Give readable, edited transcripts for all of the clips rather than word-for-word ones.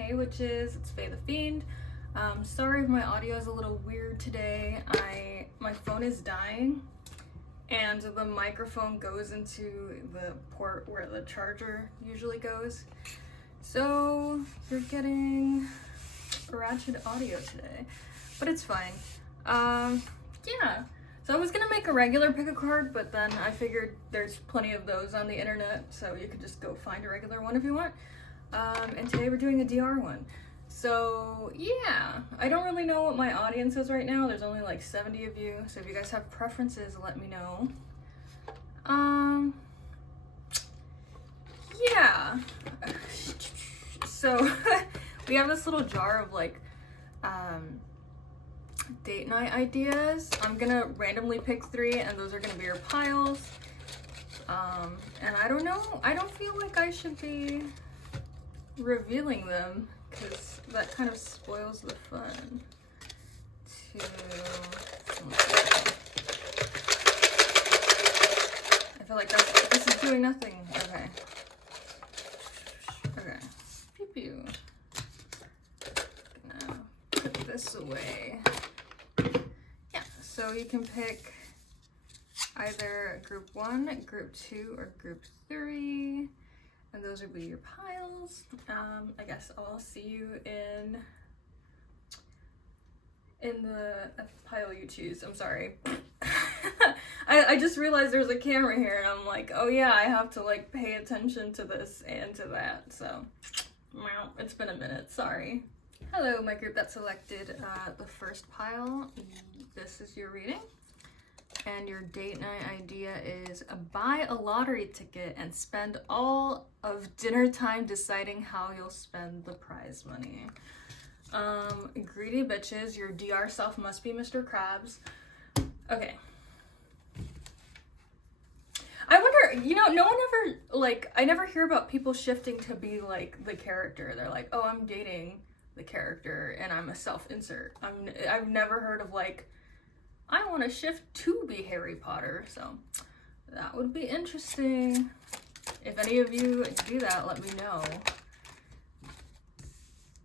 Hey witches, it's Faye the Fiend. Sorry if my audio is a little weird today. My phone is dying and the microphone goes into the port where the charger usually goes. So you're getting ratchet audio today, but it's fine. Yeah. So I was gonna make a regular pick a card, but then I figured there's plenty of those on the internet, so you could just go find a regular one if you want. And today we're doing a DR one. So yeah, I don't really know what my audience is right now. There's only like 70 of you, so if you guys have preferences, let me know. Yeah. So we have this little jar of like date night ideas. I'm gonna randomly pick 3 and those are gonna be your piles. And I don't know, I don't feel like I should be revealing them because that kind of spoils the fun. I feel like this is doing nothing. Okay. Okay. Pew pew. Now put this away. Yeah, so you can pick either group 1, group 2, or group 3. And those would be your piles. I guess I'll see you in the pile you choose. I'm sorry. I just realized there's a camera here and I'm like, oh yeah, I have to like pay attention to this and to that. So, well, it's been a minute, sorry. Hello, my group that selected the first pile. This is your reading. And your date night idea is buy a lottery ticket and spend all of dinner time deciding how you'll spend the prize money. Greedy bitches, your DR self must be Mr. Krabs. Okay. I wonder, you know, no one ever, like, I never hear about people shifting to be like the character. They're like, oh, I'm dating the character and I'm a self-insert. I've never heard of like, I want to shift to be Harry Potter, so that would be interesting. If any of you do that, let me know.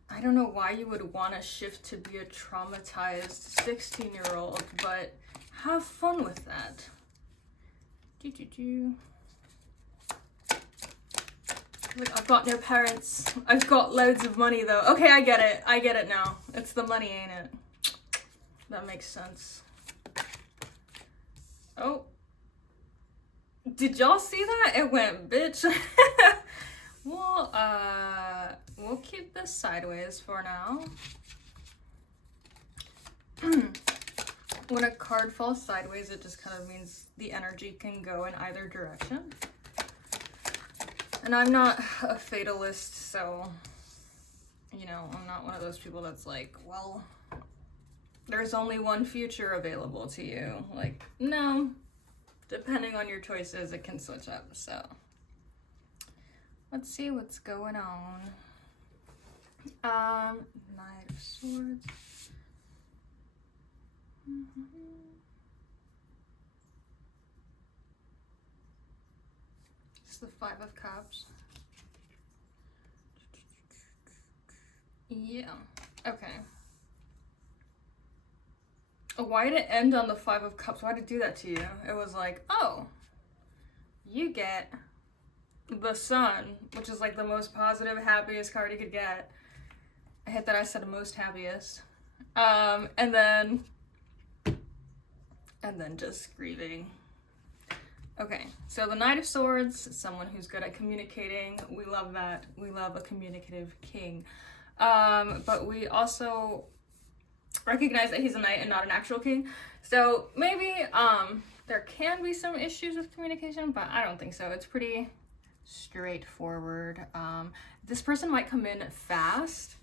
I don't know why you would want to shift to be a traumatized 16-year-old, but have fun with that. Like, I've got no parents. I've got loads of money, though. Okay, I get it. I get it now. It's the money, ain't it? That makes sense. Oh, did y'all see that? It went, bitch. We'll keep this sideways for now. When a card falls sideways, it just kind of means the energy can go in either direction. And I'm not a fatalist, so, you know, I'm not one of those people that's like, well, there's only one future available to you. Like, no. Depending on your choices, it can switch up, so. Let's see what's going on. Knight of Swords. It's the 5 of Cups. Yeah, okay. Why did it end on the 5 of Cups? Why did it do that to you? It was like, oh, you get the Sun, which is like the most positive, happiest card you could get. I hate that I said most happiest. And then just grieving. Okay, so the Knight of Swords is someone who's good at communicating. We love that. We love a communicative king. But we also recognize that he's a knight and not an actual king. So maybe there can be some issues with communication, but I don't think so. It's pretty straightforward. This person might come in fast,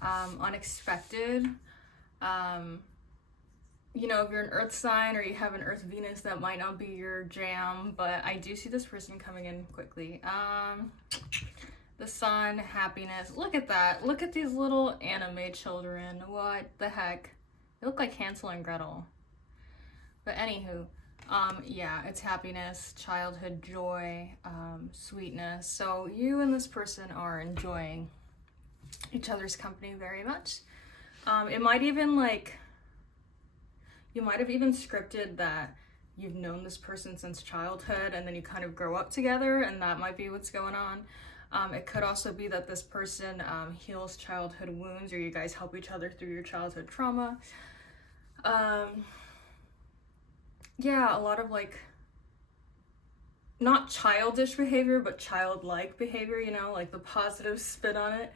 unexpected. You know, if you're an earth sign or you have an earth Venus, that might not be your jam, but I do see this person coming in quickly. The Sun, happiness. Look at that. Look at these little anime children. What the heck? They look like Hansel and Gretel. But anywho, yeah, it's happiness, childhood joy, sweetness. So you and this person are enjoying each other's company very much. It might even like, you might have even scripted that you've known this person since childhood and then you kind of grow up together, and that might be what's going on. It could also be that this person heals childhood wounds, or you guys help each other through your childhood trauma. Yeah, a lot of like, not childish behavior, but childlike behavior, you know, like the positive spin on it.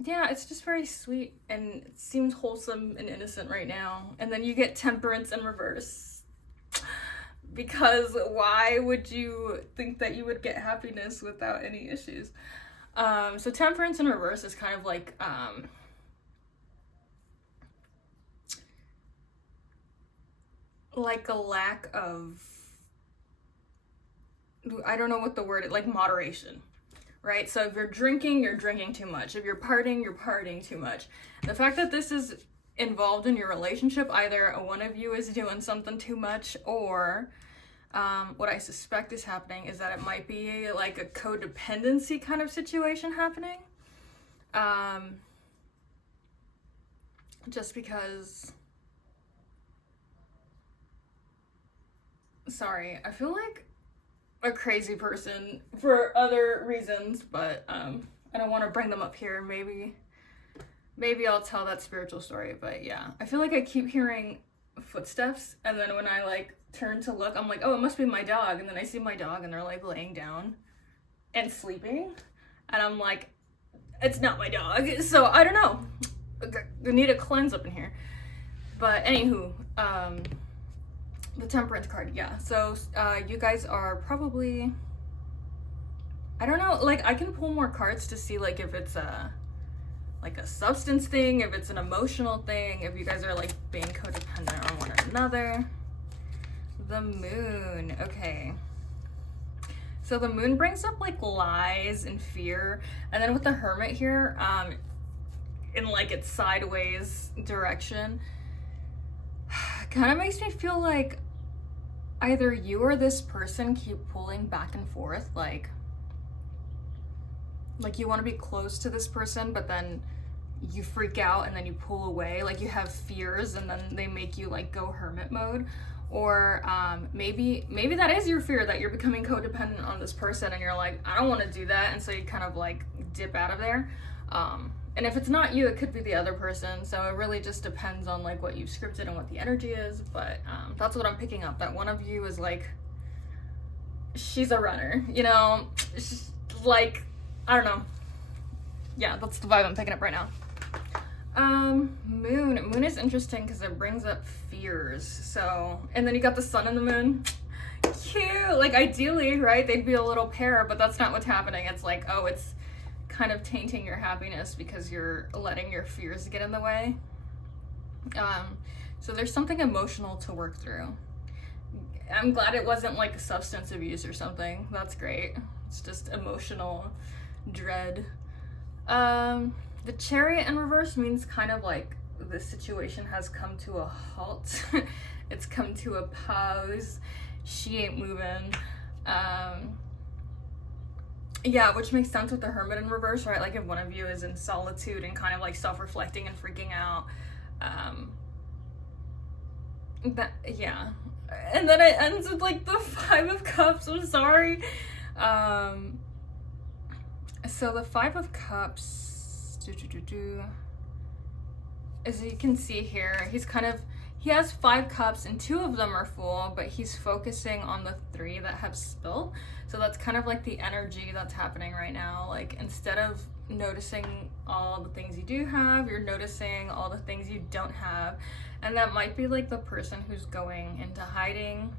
Yeah, it's just very sweet and it seems wholesome and innocent right now. And then you get temperance in reverse. Because why would you think that you would get happiness without any issues? So temperance in reverse is kind of like, a lack of, I don't know what the word is, like moderation, right? So if you're drinking too much. If you're partying too much. The fact that this is involved in your relationship, either one of you is doing something too much, or what I suspect is happening is that it might be like a codependency kind of situation happening. Just because, sorry, I feel like a crazy person for other reasons, but I don't want to bring them up here. Maybe I'll tell that spiritual story, but yeah, I feel like I keep hearing footsteps, and then when I like turn to look, I'm like, oh, it must be my dog, and then I see my dog and they're like laying down and sleeping, and I'm like, it's not my dog. So I don't know, I need a cleanse up in here. But anywho, the temperance card, yeah. So you guys are probably, I don't know, like I can pull more cards to see like if it's like a substance thing, if it's an emotional thing, if you guys are like being codependent on one another. The moon, okay. So the moon brings up like lies and fear, and then with the hermit here, in like its sideways direction, kind of makes me feel like either you or this person keep pulling back and forth, like you want to be close to this person, but then you freak out and then you pull away, like you have fears and then they make you like go hermit mode. Or maybe that is your fear, that you're becoming codependent on this person and you're like, I don't want to do that, and so you kind of like dip out of there. And if it's not you, it could be the other person, so it really just depends on like what you've scripted and what the energy is. But that's what I'm picking up, that one of you is like, she's a runner, you know, she's like, I don't know. Yeah, that's the vibe I'm picking up right now. Moon is interesting because it brings up fears. So, and then you got the sun and the moon. Cute. Like ideally, right, they'd be a little pair, but that's not what's happening. It's like, oh, it's kind of tainting your happiness because you're letting your fears get in the way. So there's something emotional to work through. I'm glad it wasn't like substance abuse or something. That's great. It's just emotional dread. The Chariot in reverse means kind of like this situation has come to a halt. It's come to a pause. She ain't moving. Yeah, which makes sense with the Hermit in reverse, right? Like if one of you is in solitude and kind of like self-reflecting and freaking out. Yeah. And then it ends with like the Five of Cups. I'm sorry. So the Five of Cups, as you can see here, he has 5 cups and 2 of them are full, but he's focusing on the 3 that have spilled. So that's kind of like the energy that's happening right now. Like instead of noticing all the things you do have, you're noticing all the things you don't have. And that might be like the person who's going into hiding.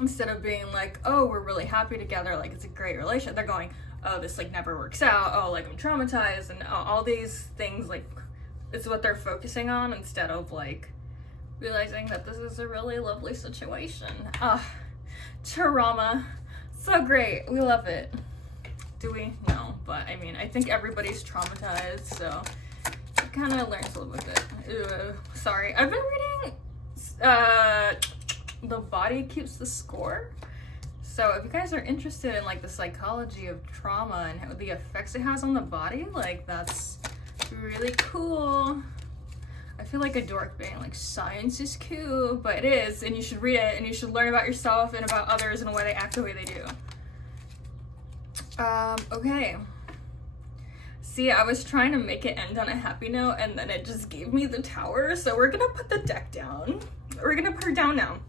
Instead of being like, oh, we're really happy together, like it's a great relationship, they're going, oh, this like never works out, oh, like I'm traumatized, and all these things, like it's what they're focusing on instead of like realizing that this is a really lovely situation. Trauma, so great, we love it. Do we? No, but I mean, I think everybody's traumatized, so it kind of learns to live with it. Sorry, I've been reading The Body Keeps the Score. So if you guys are interested in like the psychology of trauma and how the effects it has on the body, like that's really cool. I feel like a dork being like, science is cool, but it is, and you should read it, and you should learn about yourself and about others and why they act the way they do. Okay. See, I was trying to make it end on a happy note, and then it just gave me the Tower, so we're gonna put the deck down. We're gonna put her down now.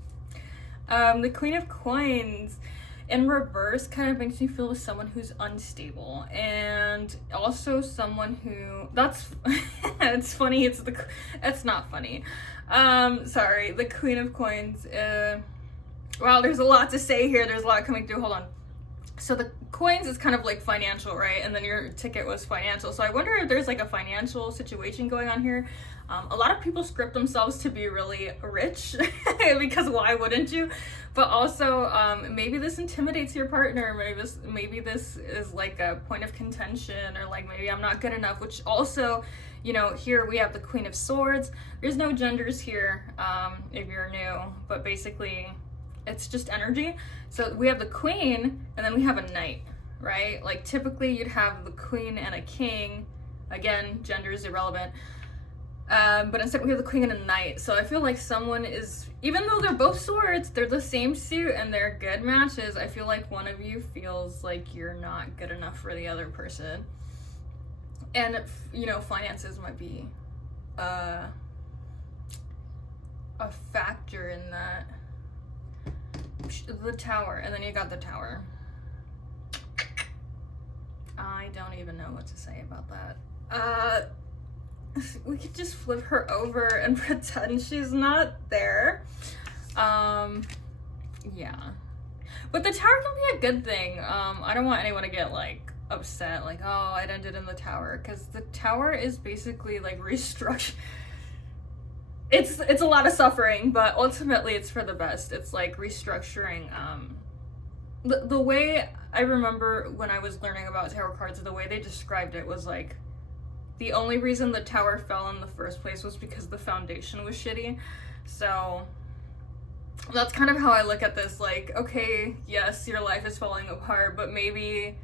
The Queen of Coins in reverse kind of makes me feel with someone who's unstable, and also someone who, that's, it's funny, it's not funny. Sorry, the Queen of Coins, wow, there's a lot to say here, there's a lot coming through, hold on. So the coins is kind of like financial, right? And then your ticket was financial. So I wonder if there's like a financial situation going on here. A lot of people script themselves to be really rich because why wouldn't you? But also maybe this intimidates your partner. Maybe this is like a point of contention, or like maybe I'm not good enough, which also, you know, here we have the Queen of Swords. There's no genders here if you're new, but basically it's just energy. So we have the Queen and then we have a Knight, right? Like typically you'd have the Queen and a King. Again, gender is irrelevant. But instead we have the Queen and a Knight. So I feel like someone is, even though they're both swords, they're the same suit and they're good matches, I feel like one of you feels like you're not good enough for the other person. And, you know, finances might be a factor in that. The Tower, and then you got the Tower. I don't even know what to say about that. We could just flip her over and pretend she's not there. Yeah. But the Tower can be a good thing. I don't want anyone to get like upset, like, oh, it ended in the Tower, because the Tower is basically like restructure. It's a lot of suffering, but ultimately it's for the best. It's like restructuring. The way I remember when I was learning about tarot cards, the way they described it was like, the only reason the Tower fell in the first place was because the foundation was shitty. So that's kind of how I look at this. Like, okay, yes, your life is falling apart, but maybe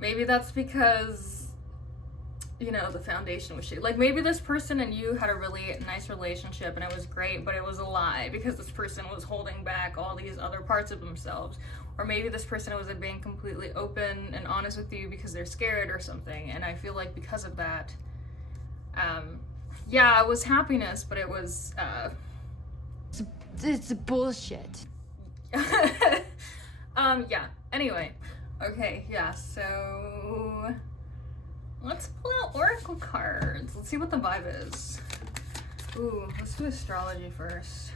that's because, you know, the foundation was shitty. Like maybe this person and you had a really nice relationship and it was great, but it was a lie because this person was holding back all these other parts of themselves. Or maybe this person wasn't being completely open and honest with you because they're scared or something. And I feel like because of that, yeah, it was happiness, but it was, It's bullshit. Yeah, anyway. Okay, yeah, so let's pull out oracle cards. Let's see what the vibe is. Ooh, let's do astrology first.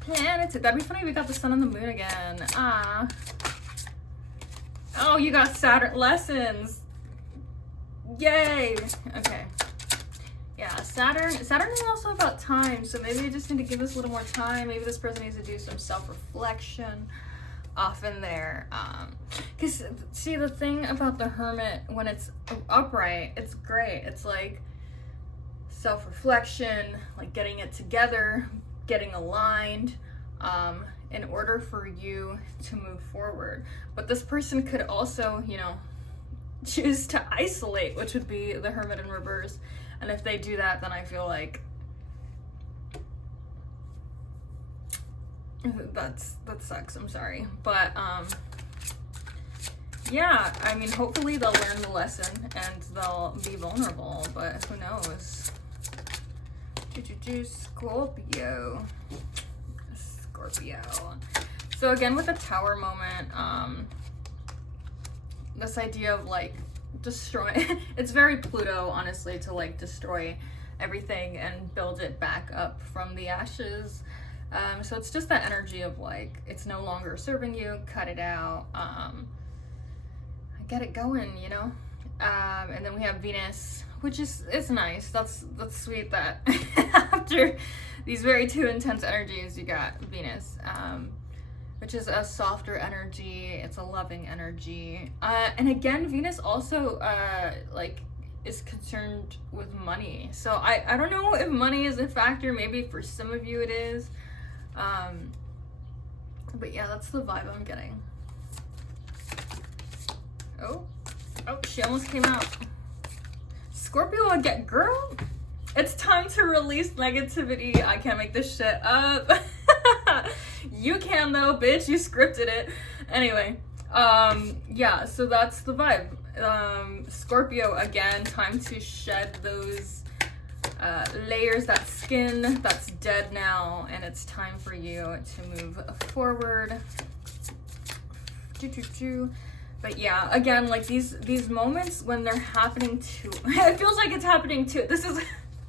Planets. That'd be funny if we got the sun and the moon again. Ah. Oh, you got Saturn lessons. Yay. Okay. Yeah, Saturn is also about time, so maybe we just need to give this a little more time. Maybe this person needs to do some self-reflection off in there. Because, see, the thing about the Hermit, when it's upright, it's great. It's like self-reflection, like getting it together, getting aligned, in order for you to move forward. But this person could also, you know, choose to isolate, which would be the Hermit in reverse. And if they do that, then I feel like that sucks, I'm sorry. But yeah, I mean, hopefully they'll learn the lesson and they'll be vulnerable, but who knows. Scorpio. So again, with the Tower moment, this idea of like destroy, it's very Pluto, honestly, to like destroy everything and build it back up from the ashes. So it's just that energy of like, it's no longer serving you, cut it out, get it going, you know? And then we have Venus, which is, it's nice. That's sweet that after these very two intense energies, you got Venus, which is a softer energy. It's a loving energy. And again, Venus also, like, is concerned with money. So I don't know if money is a factor. Maybe for some of you it is. But yeah, that's the vibe I'm getting. Oh, she almost came out. Scorpio again, girl. It's time to release negativity. I can't make this shit up. You can though, bitch. You scripted it. Anyway, yeah, so that's the vibe. Scorpio again, time to shed those layers, that skin that's dead now, and it's time for you to move forward. But yeah, again, like these moments when they're happening to, it feels like it's happening to, this is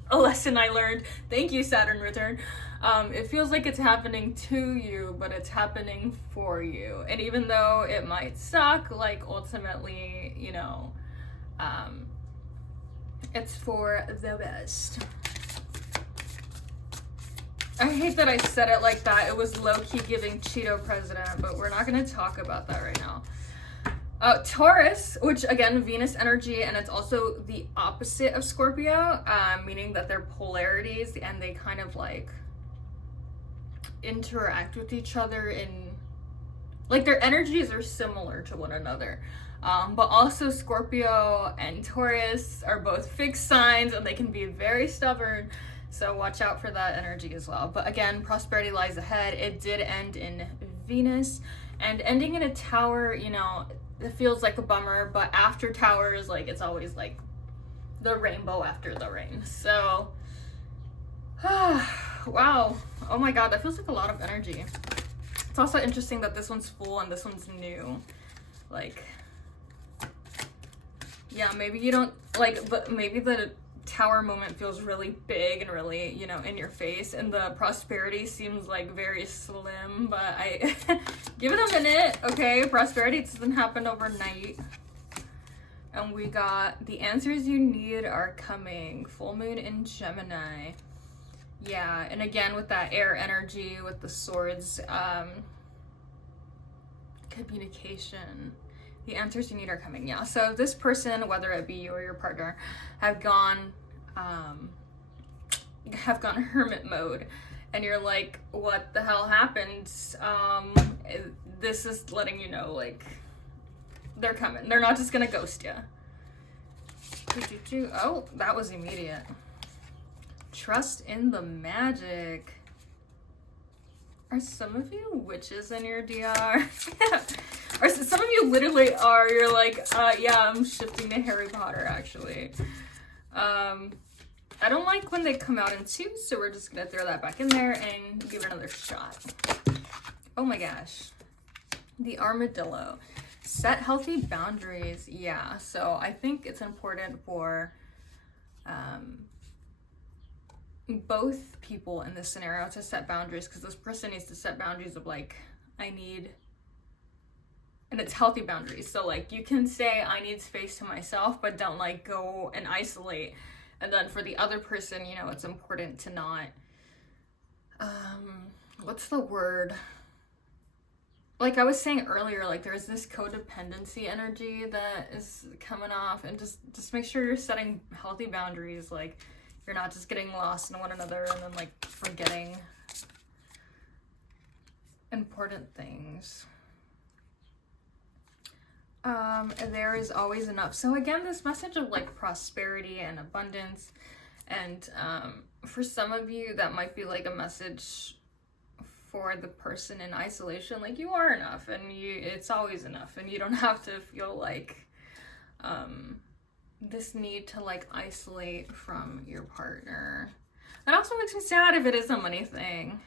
a lesson I learned. Thank you, Saturn return. It feels like it's happening to you, but it's happening for you. And even though it might suck, like ultimately, you know, it's for the best. I hate that I said it like that. It was low-key giving Cheeto president, but we're not going to talk about that right now. Taurus, which again, Venus energy, and it's also the opposite of Scorpio, meaning that they're polarities and they kind of like interact with each other in, like their energies are similar to one another. But also Scorpio and Taurus are both fixed signs and they can be very stubborn. So watch out for that energy as well. But again, prosperity lies ahead. It did end in Venus, and ending in a tower, you know, it feels like a bummer, but after towers, like it's always like the rainbow after the rain. So, wow. Oh my God, that feels like a lot of energy. It's also interesting that this one's full and this one's new. Like, yeah, maybe you don't like, but maybe the tower moment feels really big and really, you know, in your face, and the prosperity seems like very slim, but I give it a minute. Okay, prosperity doesn't happen overnight. And we got the answers you need are coming. Full moon in Gemini. Yeah, and again with that air energy with the swords, communication. The answers you need are coming. Yeah, so this person, whether it be you or your partner, have gone hermit mode, and you're like, what the hell happened? This is letting you know, like, they're coming. They're not just gonna ghost you. Oh, that was immediate. Trust in the magic. Are some of you witches in your DR? Or some of you literally are. You're like, yeah, I'm shifting to Harry Potter, actually. I don't like when they come out in twos, so we're just gonna throw that back in there and give it another shot. Oh my gosh. The armadillo. Set healthy boundaries. Yeah, so I think it's important for both people in this scenario to set boundaries, because this person needs to set boundaries of like, I need, and it's healthy boundaries. So like you can say I need space to myself, but don't like go and isolate. And then for the other person, you know, it's important to not, what's the word? Like I was saying earlier, like there's this codependency energy that is coming off, and just make sure you're setting healthy boundaries. Like you're not just getting lost in one another and then like forgetting important things. There is always enough. So again, this message of like prosperity and abundance, and for some of you that might be like a message for the person in isolation, like you are enough, and it's always enough, and you don't have to feel like this need to like isolate from your partner. That also makes me sad if it is a money thing.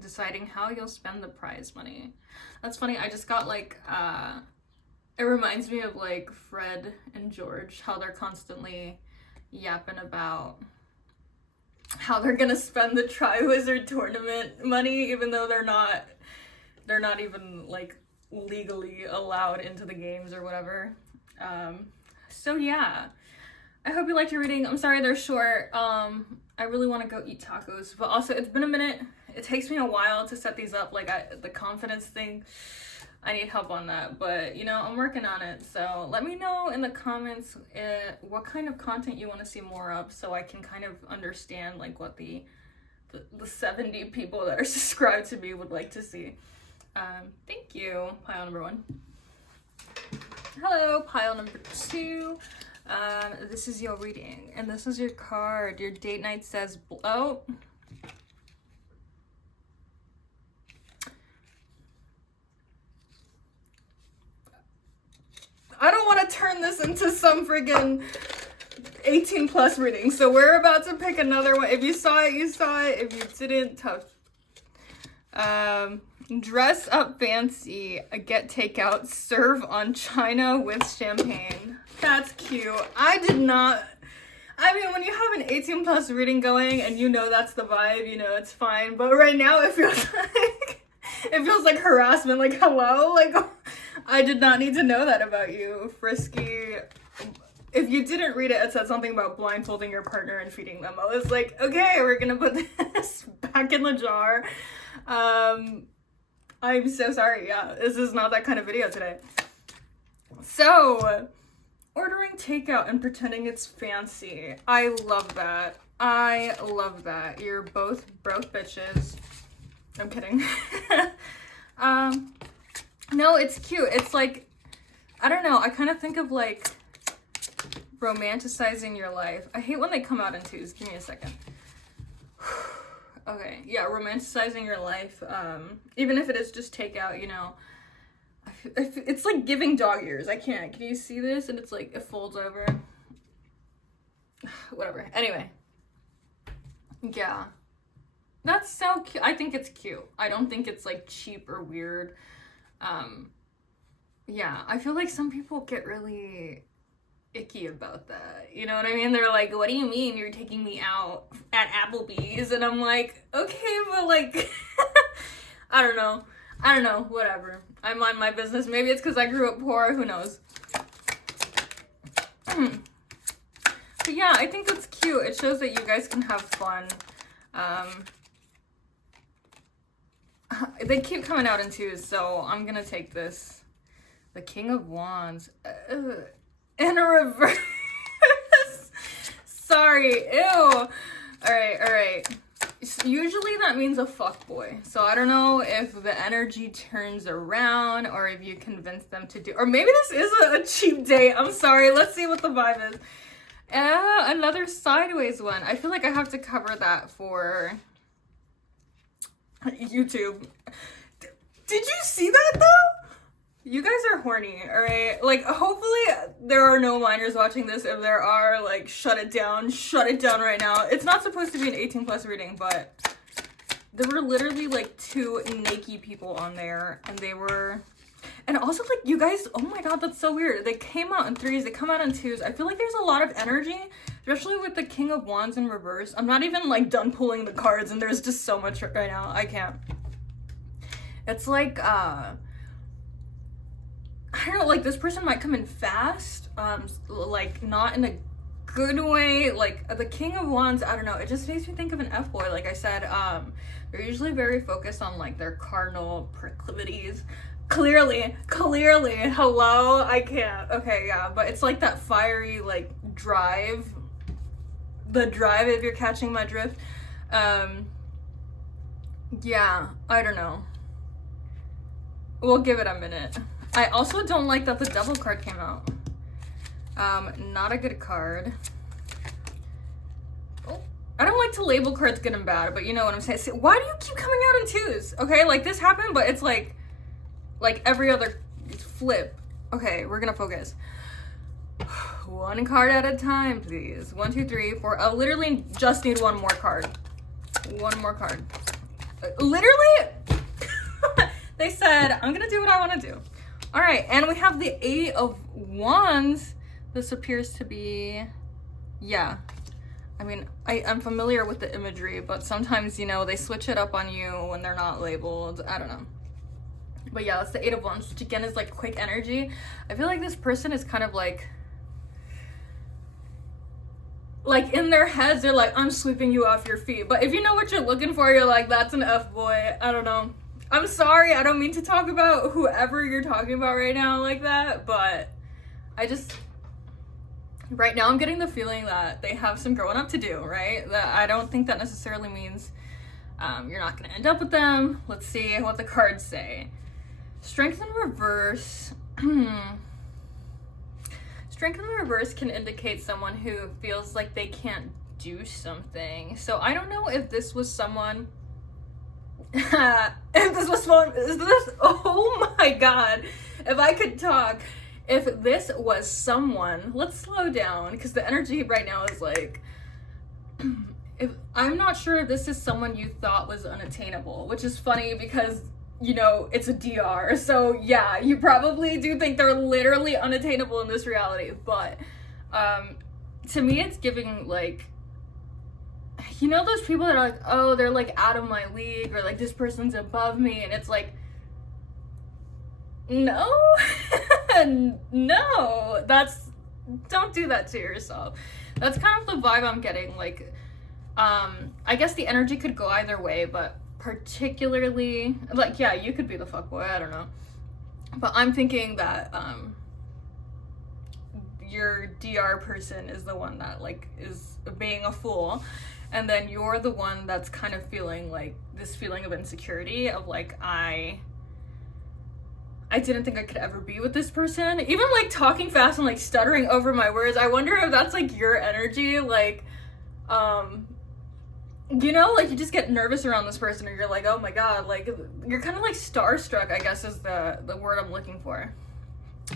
Deciding how you'll spend the prize money. That's funny. I just got like it reminds me of like Fred and George, how they're constantly yapping about how they're gonna spend the Triwizard tournament money, even though they're not even like legally allowed into the games or whatever. So yeah, I hope you liked your reading. I'm sorry they're short. I really want to go eat tacos, but also it's been a minute. It takes me a while to set these up. Like the confidence thing, I need help on that, but you know, I'm working on it. So let me know in the comments what kind of content you want to see more of, so I can kind of understand like what the 70 people that are subscribed to me would like to see. Thank you, pile number 1. Hello, pile number 2. This is your reading, and this is your card. Your date night says, oh. I don't want to turn this into some friggin' 18 plus reading, so we're about to pick another one. If you saw it, you saw it. If you didn't, tough. Dress up fancy, get takeout, serve on china with champagne. That's cute. I mean, when you have an 18 plus reading going and you know that's the vibe, you know, it's fine. But right now it feels like harassment. Like, hello? Like, I did not need to know that about you, Frisky. If you didn't read it, it said something about blindfolding your partner and feeding them. I was like, okay, we're gonna put this back in the jar. I'm so sorry. Yeah, this is not that kind of video today. So, ordering takeout and pretending it's fancy. I love that. I love that. You're both broke bitches. I'm kidding. No, it's cute. It's like, I don't know. I kind of think of like romanticizing your life. I hate when they come out in twos. Give me a second. Okay, yeah, romanticizing your life, even if it is just takeout, you know, it's like giving dog ears. Can you see this? And it's like, it folds over. Whatever, anyway. Yeah. That's so cute. I think it's cute. I don't think it's like cheap or weird. Yeah, I feel like some people get really icky about that, you know what I mean? They're like, what do you mean you're taking me out at Applebee's? And I'm like, okay, but like I don't know, whatever. I mind my business. Maybe it's because I grew up poor, who knows. But yeah, I think that's cute. It shows that you guys can have fun. They keep coming out in twos, so I'm gonna take this. The King of Wands. In a reverse. Sorry, ew. All right. Usually that means a fuckboy. So I don't know if the energy turns around or if you convince them to do, or maybe this is a cheap date. I'm sorry. Let's see what the vibe is. Another sideways one. I feel like I have to cover that for YouTube. Did you see that though? You guys are horny, alright? Like, hopefully there are no minors watching this. If there are, like, shut it down right now. It's not supposed to be an 18 plus reading, but there were literally, like, 2 naked people on there, and they were, and also, like, you guys, oh my god, that's so weird. They came out in 3s, they come out in 2s. I feel like there's a lot of energy, especially with the King of Wands in reverse. I'm not even, like, done pulling the cards, and there's just so much right now. I can't. It's like, I don't know, like, this person might come in fast, like, not in a good way. Like, the King of Wands, I don't know, it just makes me think of an F-boy. Like I said, they're usually very focused on, like, their cardinal proclivities. Clearly, hello? I can't. Okay, yeah, but it's like that fiery, like, drive. The drive, if you're catching my drift. Yeah, I don't know. We'll give it a minute. I also don't like that the Devil card came out. Not a good card. Oh, I don't like to label cards good and bad, but you know what I'm saying. See, why do you keep coming out in 2s? Okay, like this happened, but it's like every other flip. Okay, we're gonna focus. 1 card at a time, please. 1, 2, 3, 4. I literally just need 1 more card. 1 more card. Literally, they said, I'm gonna do what I wanna do. All right, and we have the 8 of Wands. This appears to be, yeah. I mean, I'm familiar with the imagery, but sometimes, you know, they switch it up on you when they're not labeled. I don't know. But yeah, that's the 8 of Wands, which again is like quick energy. I feel like this person is kind of like in their heads, they're like, I'm sweeping you off your feet. But if you know what you're looking for, you're like, that's an F-boy. I don't know. I'm sorry, I don't mean to talk about whoever you're talking about right now like that, but right now I'm getting the feeling that they have some growing up to do, right? That I don't think that necessarily means you're not gonna end up with them. Let's see what the cards say. Strength in reverse. Strength in reverse can indicate someone who feels like they can't do something. So I don't know if this was someone. Oh my god. If I could talk. If this was someone, let's slow down because the energy right now is like, if I'm not sure if this is someone you thought was unattainable, which is funny because, you know, it's a DR. So yeah, you probably do think they're literally unattainable in this reality. But to me, it's giving like, you know, those people that are like, oh, they're like out of my league, or like this person's above me, and it's like, no. No, don't do that to yourself. That's kind of the vibe I'm getting. Like, I guess the energy could go either way, but particularly, like, yeah, you could be the fuckboy, I don't know. But I'm thinking that, your DR person is the one that, like, is being a fool. And then you're the one that's kind of feeling, like, this feeling of insecurity of, like, I didn't think I could ever be with this person. Even, like, talking fast and, like, stuttering over my words. I wonder if that's, like, your energy. Like, you know, like, you just get nervous around this person, or you're like, oh my god, like, you're kind of, like, starstruck, I guess is the word I'm looking for.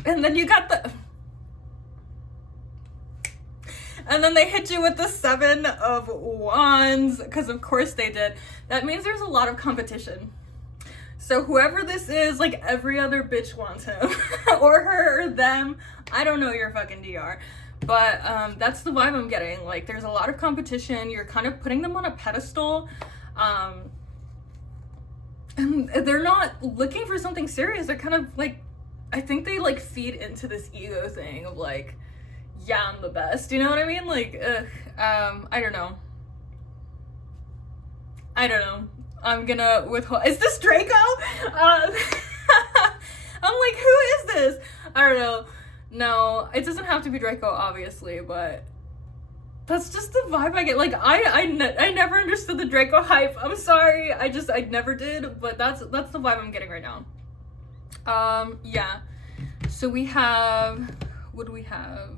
And then you got the... And then they hit you with the 7 of Wands, because of course they did. That means there's a lot of competition. So whoever this is, like, every other bitch wants him. Or her, or them. I don't know your fucking DR. But that's the vibe I'm getting. Like, there's a lot of competition. You're kind of putting them on a pedestal. And they're not looking for something serious. They're kind of, like, I think they, like, feed into this ego thing of, like, yeah, I'm the best. You know what I mean? Like, I don't know. I'm gonna withhold. Is this Draco? I'm like, who is this? I don't know. No, it doesn't have to be Draco, obviously, but that's just the vibe I get. Like, I never understood the Draco hype. I'm sorry. I never did, but that's the vibe I'm getting right now. Yeah. So we have, what do we have?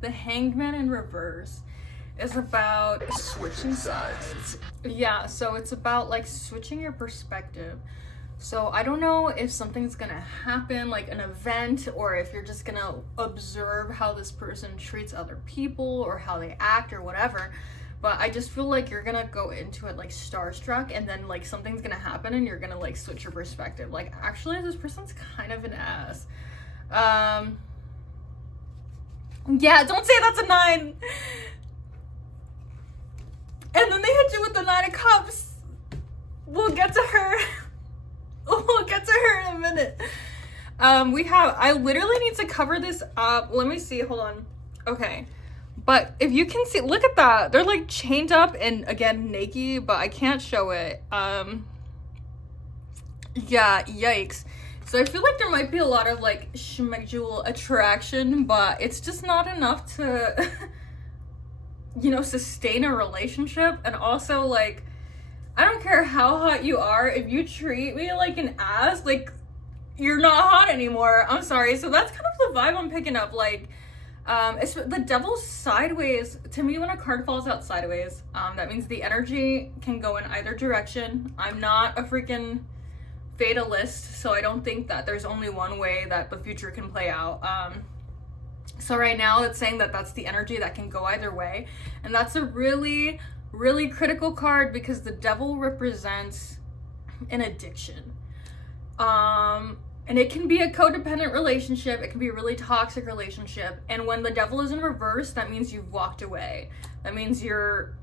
The Hangman in reverse is about switching sides. Yeah, so it's about, like, switching your perspective. So I don't know if something's gonna happen, like an event, or if you're just gonna observe how this person treats other people or how they act or whatever. But I just feel like you're gonna go into it, like, starstruck, and then, like, something's gonna happen and you're gonna, like, switch your perspective. Like, actually, this person's kind of an ass. Yeah, don't say that's a 9. And then they hit you with the 9 of Cups. We'll get to her. We'll get to her in a minute. I literally need to cover this up. Let me see, hold on. Okay. But if you can see, look at that. They're, like, chained up and, again, naked, but I can't show it. Yeah, yikes. So I feel like there might be a lot of, like, schmegdual attraction, but it's just not enough to, you know, sustain a relationship. And also, like, I don't care how hot you are, if you treat me like an ass, like, you're not hot anymore. I'm sorry. So that's kind of the vibe I'm picking up. Like, it's the Devil's sideways. To me, when a card falls out sideways, that means the energy can go in either direction. I'm not a freaking fatalist, so I don't think that there's only one way that the future can play out. So right now it's saying that that's the energy that can go either way, and that's a really, really critical card because the Devil represents an addiction. And it can be a codependent relationship, it can be a really toxic relationship, and when the Devil is in reverse, that means you've walked away. That means you're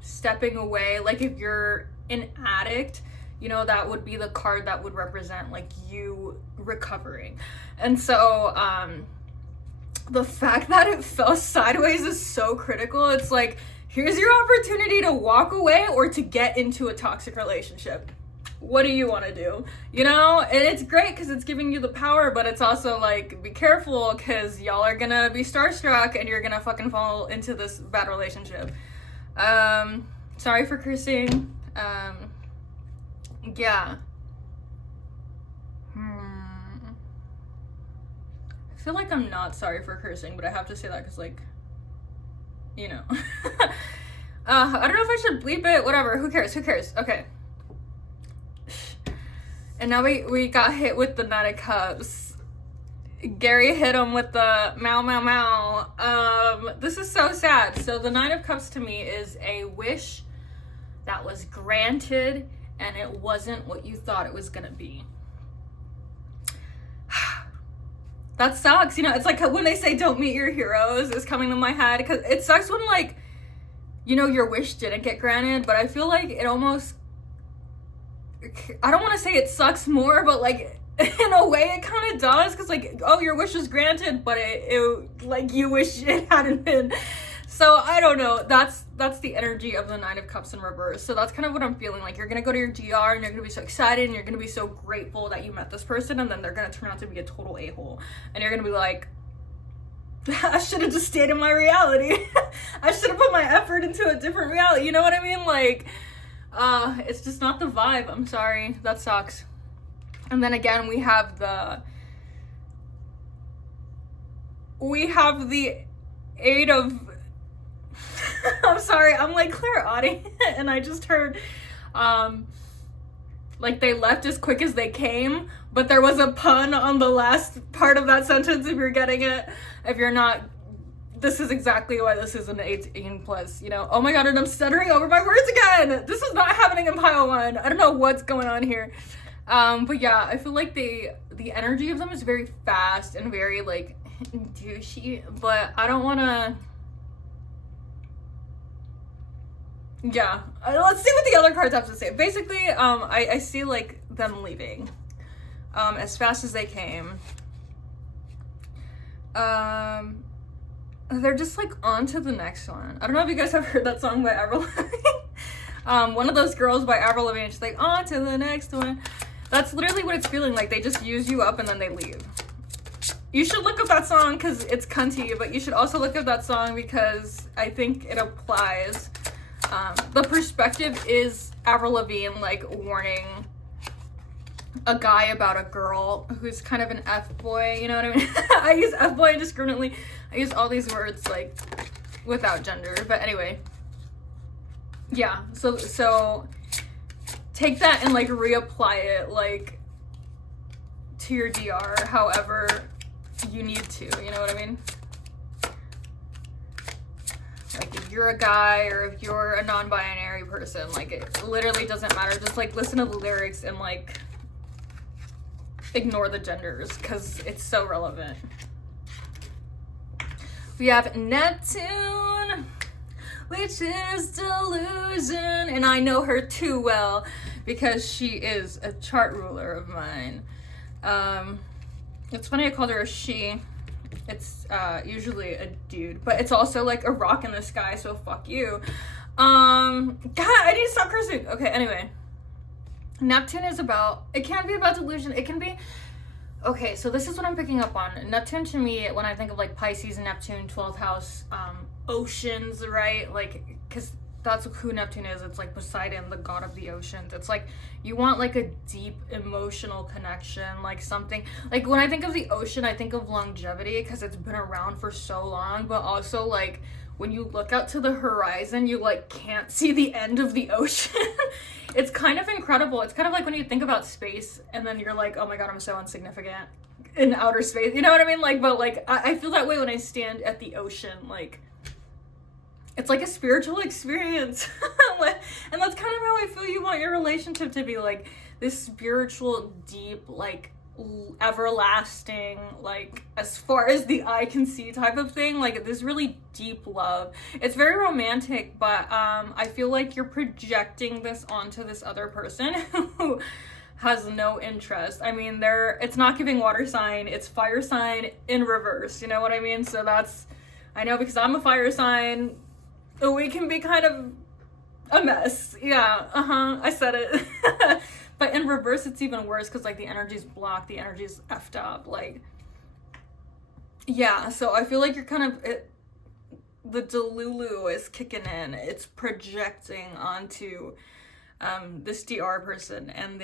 stepping away. Like, if you're an addict, you know, that would be the card that would represent, like, you recovering. And so, the fact that it fell sideways is so critical. It's like, here's your opportunity to walk away or to get into a toxic relationship. What do you want to do? You know? And it's great because it's giving you the power, but it's also like, be careful because y'all are gonna be starstruck and you're gonna fucking fall into this bad relationship. Sorry for cursing. Yeah. feel like I'm not sorry for cursing, but I have to say that because, like, you know. I don't know if I should bleep it. Whatever. Who cares? Okay. And now we got hit with the Knight of Cups. Gary hit him with the meow, meow, meow. This is so sad. So the Knight of Cups to me is a wish that was granted and it wasn't what you thought it was gonna be. That sucks. You know, it's like when they say don't meet your heroes is coming to my head, because it sucks when, like, you know, your wish didn't get granted, but I feel like it almost, I don't want to say it sucks more, but, like, in a way it kind of does, because, like, oh, your wish was granted, but it like, you wish it hadn't been. So I don't know, that's the energy of the Nine of Cups in reverse. So that's kind of what I'm feeling. Like, you're gonna go to your DR and you're gonna be so excited and you're gonna be so grateful that you met this person, and then they're gonna turn out to be a total a-hole, and you're gonna be like, I should have just stayed in my reality. I should have put my effort into a different reality. You know what I mean? Like, it's just not the vibe. I'm sorry. That sucks. And then again, we have the Eight of... I'm sorry. I'm like clairaudient, and I just heard, like, they left as quick as they came, but there was a pun on the last part of that sentence, if you're getting it. If you're not, this is exactly why this is an 18+, you know? Oh my god, and I'm stuttering over my words again! This is not happening in pile 1. I don't know what's going on here. But yeah, I feel like the energy of them is very fast and very, like, douchey, but I don't wanna... Yeah, let's see what the other cards have to say. Basically, I see, like, them leaving as fast as they came. They're just, like, on to the next one. I don't know if you guys have heard that song by Avril Lavigne. One of those girls by Avril Lavigne, she's like, on to the next one. That's literally what it's feeling like. They just use you up and then they leave. You should look up that song because it's cunty, but you should also look up that song because I think it applies. The perspective is Avril Lavigne, like, warning a guy about a girl who's kind of an F-boy, you know what I mean? I use F-boy indiscriminately. I use all these words, like, without gender. But anyway. Yeah, so take that and, like, reapply it, like, to your DR however you need to, you know what I mean? Like, if you're a guy or if you're a non-binary person, like, it literally doesn't matter. Just, like, listen to the lyrics and, like, ignore the genders because it's so relevant. We have Neptune, which is delusion, and I know her too well because she is a chart ruler of mine. It's funny I called her a she. It's usually a dude, but it's also like a rock in the sky, so fuck you. God, I need to stop cursing. Okay, anyway. Neptune is about, it can't be about delusion. It can be, okay, so this is what I'm picking up on. Neptune to me, when I think of, like, Pisces, Neptune, 12th house, oceans, right? Like, because that's who Neptune is. It's like Poseidon, the god of the oceans. It's like, you want, like, a deep emotional connection, like something, like, when I think of the ocean, I think of longevity because it's been around for so long, but also, like, when you look out to the horizon, you, like, can't see the end of the ocean. It's kind of incredible. It's kind of like when you think about space and then you're like, oh my god, I'm so insignificant in outer space. You know what I mean? Like, but, like, I feel that way when I stand at the ocean. Like, it's like a spiritual experience. And that's kind of how I feel you want your relationship to be. Like, this spiritual, deep, like, everlasting, like, as far as the eye can see type of thing. Like, this really deep love. It's very romantic, but I feel like you're projecting this onto this other person who has no interest. I mean, it's not giving water sign, it's fire sign in reverse, you know what I mean? So that's, I know because I'm a fire sign, we can be kind of a mess. Yeah, I said it. But in reverse, it's even worse because, like, the energy's blocked, the energy's effed up. Like, yeah, so I feel like you're kind of, the Delulu is kicking in. It's projecting onto this DR person, and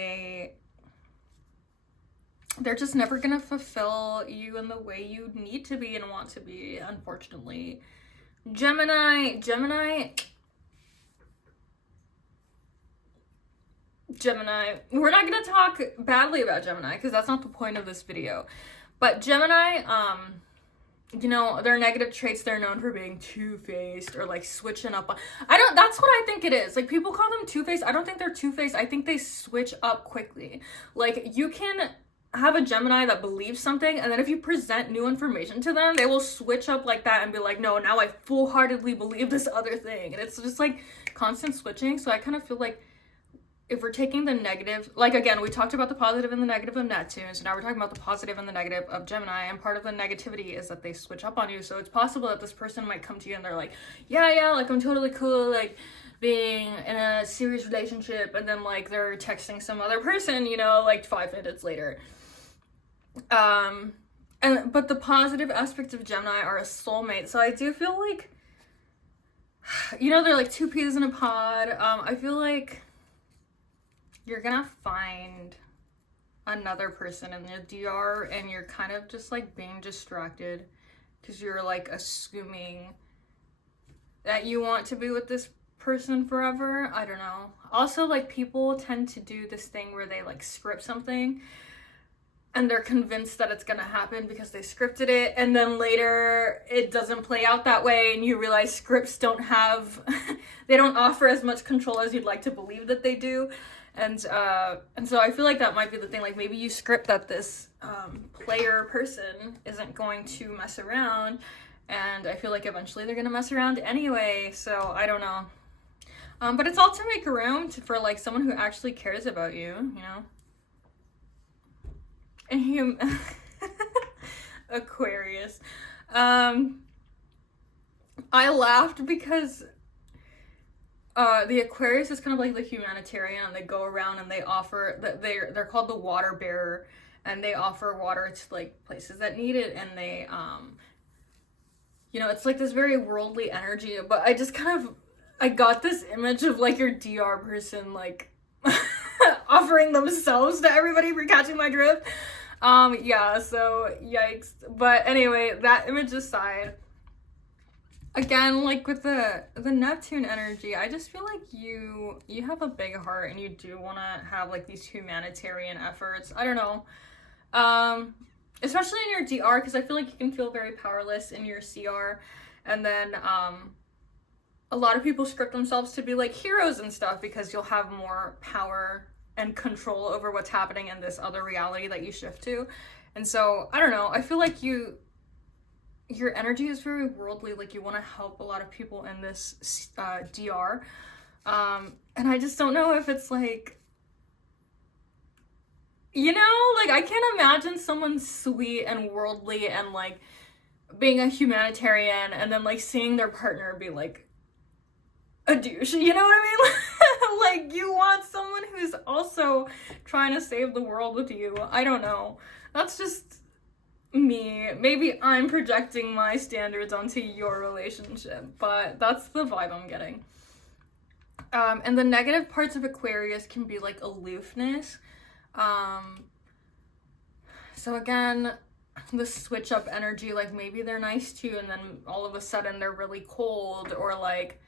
they're just never gonna fulfill you in the way you need to be and want to be, unfortunately. Gemini, we're not gonna talk badly about Gemini because that's not the point of this video. But Gemini, you know, their negative traits, they're known for being two-faced or like switching up. That's what I think it is. Like, people call them two-faced. I don't think they're two-faced. I think they switch up quickly. Like, you can have a Gemini that believes something, and then if you present new information to them, they will switch up like that and be like, no, now I full-heartedly believe this other thing. And it's just like constant switching. So I kind of feel like if we're taking the negative, like, again, we talked about the positive and the negative of Neptune, so now we're talking about the positive and the negative of Gemini, and part of the negativity is that they switch up on you. So it's possible that this person might come to you and they're like, yeah, like, I'm totally cool, like, being in a serious relationship, and then, like, they're texting some other person, you know, like, 5 minutes later. But the positive aspects of Gemini are a soulmate, so I do feel like, you know, they're like two peas in a pod. I feel like you're gonna find another person in the DR, and you're kind of just like being distracted because you're like assuming that you want to be with this person forever. I don't know. Also, like, people tend to do this thing where they like script something and they're convinced that it's gonna happen because they scripted it, and then later it doesn't play out that way, and you realize scripts don't have they don't offer as much control as you'd like to believe that they do. And so I feel like that might be the thing. Like, maybe you script that this player person isn't going to mess around, and I feel like eventually they're gonna mess around anyway. So I don't know. But it's all to make room for like someone who actually cares about you, you know. And Aquarius. I laughed because the Aquarius is kind of like the humanitarian, and they go around and they offer that they're called the water bearer, and they offer water to like places that need it, and they you know, it's like this very worldly energy. But I got this image of like your DR person like offering themselves to everybody, if you're catching my drift. Yeah, so yikes. But anyway, that image aside, again, like with the Neptune energy, I just feel like you have a big heart, and you do want to have like these humanitarian efforts. I don't know. Especially in your DR, because I feel like you can feel very powerless in your CR, and then a lot of people script themselves to be like heroes and stuff because you'll have more power and control over what's happening in this other reality that you shift to. And so, I don't know, I feel like your energy is very worldly, like you want to help a lot of people in this DR. And I just don't know if it's like, you know, like, I can't imagine someone sweet and worldly and like being a humanitarian and then like seeing their partner be like a douche, you know what I mean? Like, you want someone who's also trying to save the world with you. I don't know. That's just me. Maybe I'm projecting my standards onto your relationship, but that's the vibe I'm getting. And the negative parts of Aquarius can be like aloofness. So again, the switch up energy, like maybe they're nice to you and then all of a sudden they're really cold, or like,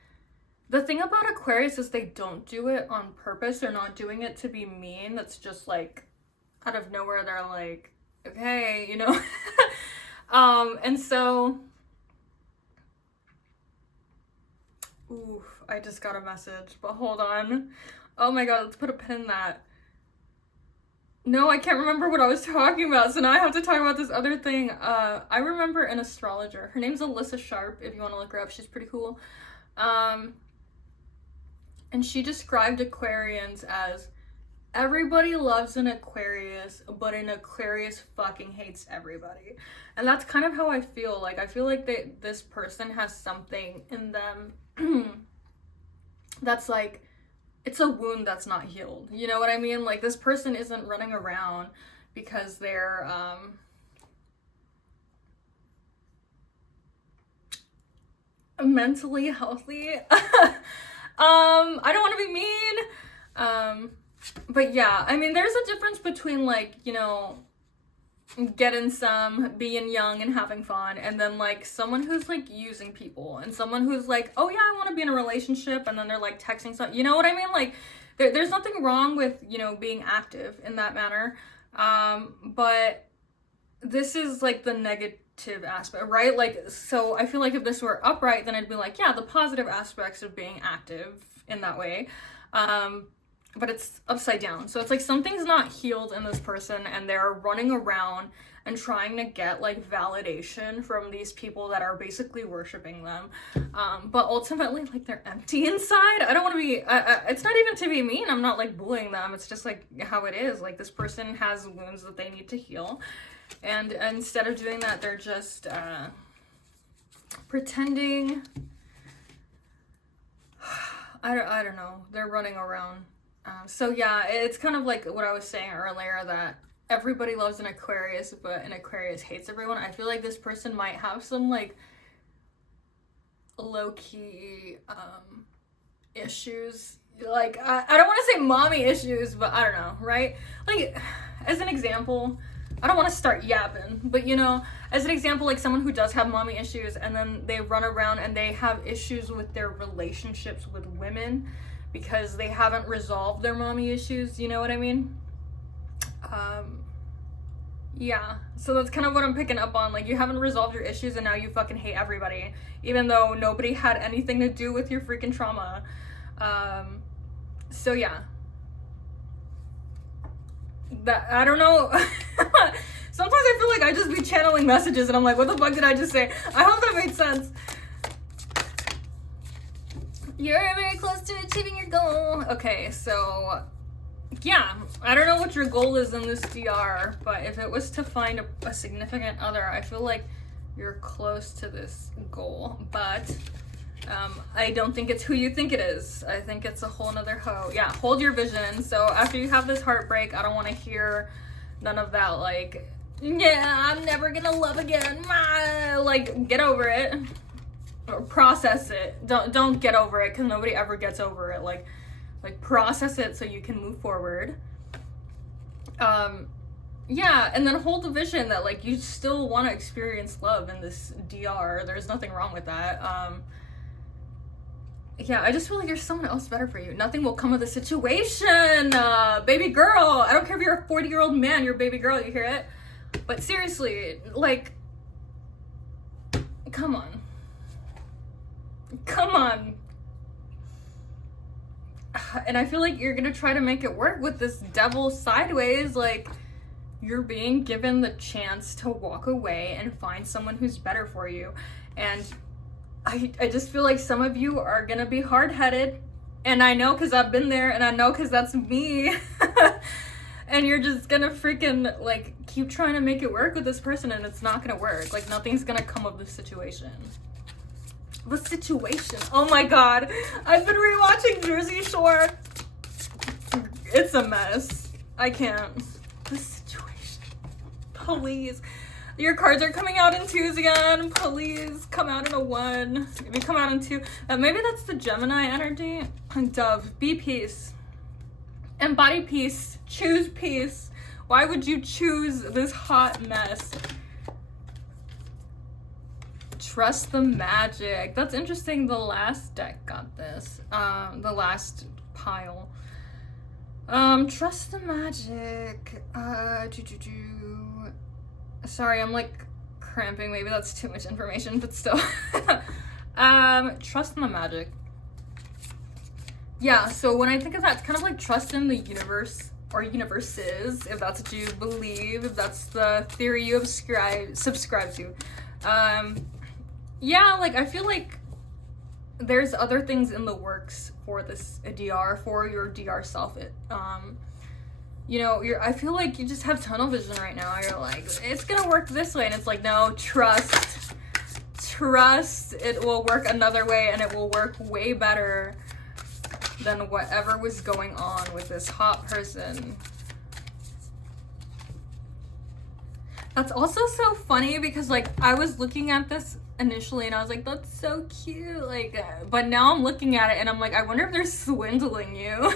the thing about Aquarius is they don't do it on purpose. They're not doing it to be mean. That's just like out of nowhere they're like, okay, you know. And so, oof, I just got a message, but hold on. Oh my god, let's put a pin in that. No, I can't remember what I was talking about, so now I have to talk about this other thing. I remember an astrologer. Her name's Alyssa Sharp, if you want to look her up. She's pretty cool. And she described Aquarians as, everybody loves an Aquarius, but an Aquarius fucking hates everybody. And that's kind of how I feel. Like, I feel like this person has something in them that's like, it's a wound that's not healed. You know what I mean? Like, this person isn't running around because they're, mentally healthy. I don't want to be mean. But yeah, I mean, there's a difference between like, you know, getting some, being young and having fun, and then like someone who's like using people, and someone who's like, oh yeah, I want to be in a relationship, and then they're like texting something, you know what I mean? Like there's nothing wrong with, you know, being active in that manner, but this is like the negative aspect, right? Like, so I feel like if this were upright, then I'd be like, yeah, the positive aspects of being active in that way, but it's upside down. So it's like something's not healed in this person, and they're running around and trying to get like validation from these people that are basically worshiping them, but ultimately like they're empty inside. I don't want to be it's not even to be mean, I'm not like bullying them, it's just like how it is. Like this person has wounds that they need to heal, and instead of doing that, they're just pretending. I don't know, they're running around. So yeah, it's kind of like what I was saying earlier, that everybody loves an Aquarius, but an Aquarius hates everyone. I feel like this person might have some like low-key issues. Like, I don't want to say mommy issues, but I don't know, right? Like, as an example, I don't want to start yapping, but you know, as an example, like someone who does have mommy issues, and then they run around and they have issues with their relationships with women because they haven't resolved their mommy issues, you know what I mean? Yeah, so that's kind of what I'm picking up on. Like, you haven't resolved your issues and now you fucking hate everybody, even though nobody had anything to do with your freaking trauma. So yeah. That, I don't know. Sometimes I feel like I just be channeling messages and I'm like, what the fuck did I just say? I hope that made sense. You're very close to achieving your goal. Okay, so yeah, I don't know what your goal is in this DR, but if it was to find a significant other, I feel like you're close to this goal, but I don't think it's who you think it is. I think it's a whole nother hoe. Yeah, hold your vision. So after you have this heartbreak, I don't want to hear none of that, like, yeah, I'm never gonna love again. Like, get over it. Or process it. Don't get over it, because nobody ever gets over it. Like process it so you can move forward. Yeah, and then hold the vision that like you still want to experience love in this DR. There's nothing wrong with that. Yeah, I just feel like there's someone else better for you. Nothing will come of the situation, baby girl. I don't care if you're a 40-year-old man, you're a baby girl, you hear it? But seriously, like, come on. Come on. And I feel like you're gonna try to make it work with this devil sideways. Like, you're being given the chance to walk away and find someone who's better for you. And I just feel like some of you are gonna be hard-headed. And I know, because I've been there, and I know because that's me. And you're just gonna freaking, like, keep trying to make it work with this person, and it's not gonna work. Like, nothing's gonna come of this situation. The situation. Oh my god. I've been rewatching Jersey Shore. It's a mess. I can't. The situation. Please. Your cards are coming out in 2s again. Please come out in a 1. If you come out in 2, maybe that's the Gemini energy. Dove, be peace. Embody peace. Choose peace. Why would you choose this hot mess? Trust the magic. That's interesting. The last deck got this. The last pile. Trust the magic. Sorry, I'm like cramping. Maybe that's too much information, but still. Trust in the magic. Yeah, so when I think of that, it's kind of like trust in the universe or universes, if that's what you believe, if that's the theory you subscribe to. Yeah, like, I feel like there's other things in the works for this DR, for your DR self. You know, I feel like you just have tunnel vision right now. You're like, it's gonna work this way, and it's like, no, trust, it will work another way, and it will work way better than whatever was going on with this hot person. That's also so funny, because like, I was looking at this initially and I was like, that's so cute, like, but now I'm looking at it and I'm like, I wonder if they're swindling you.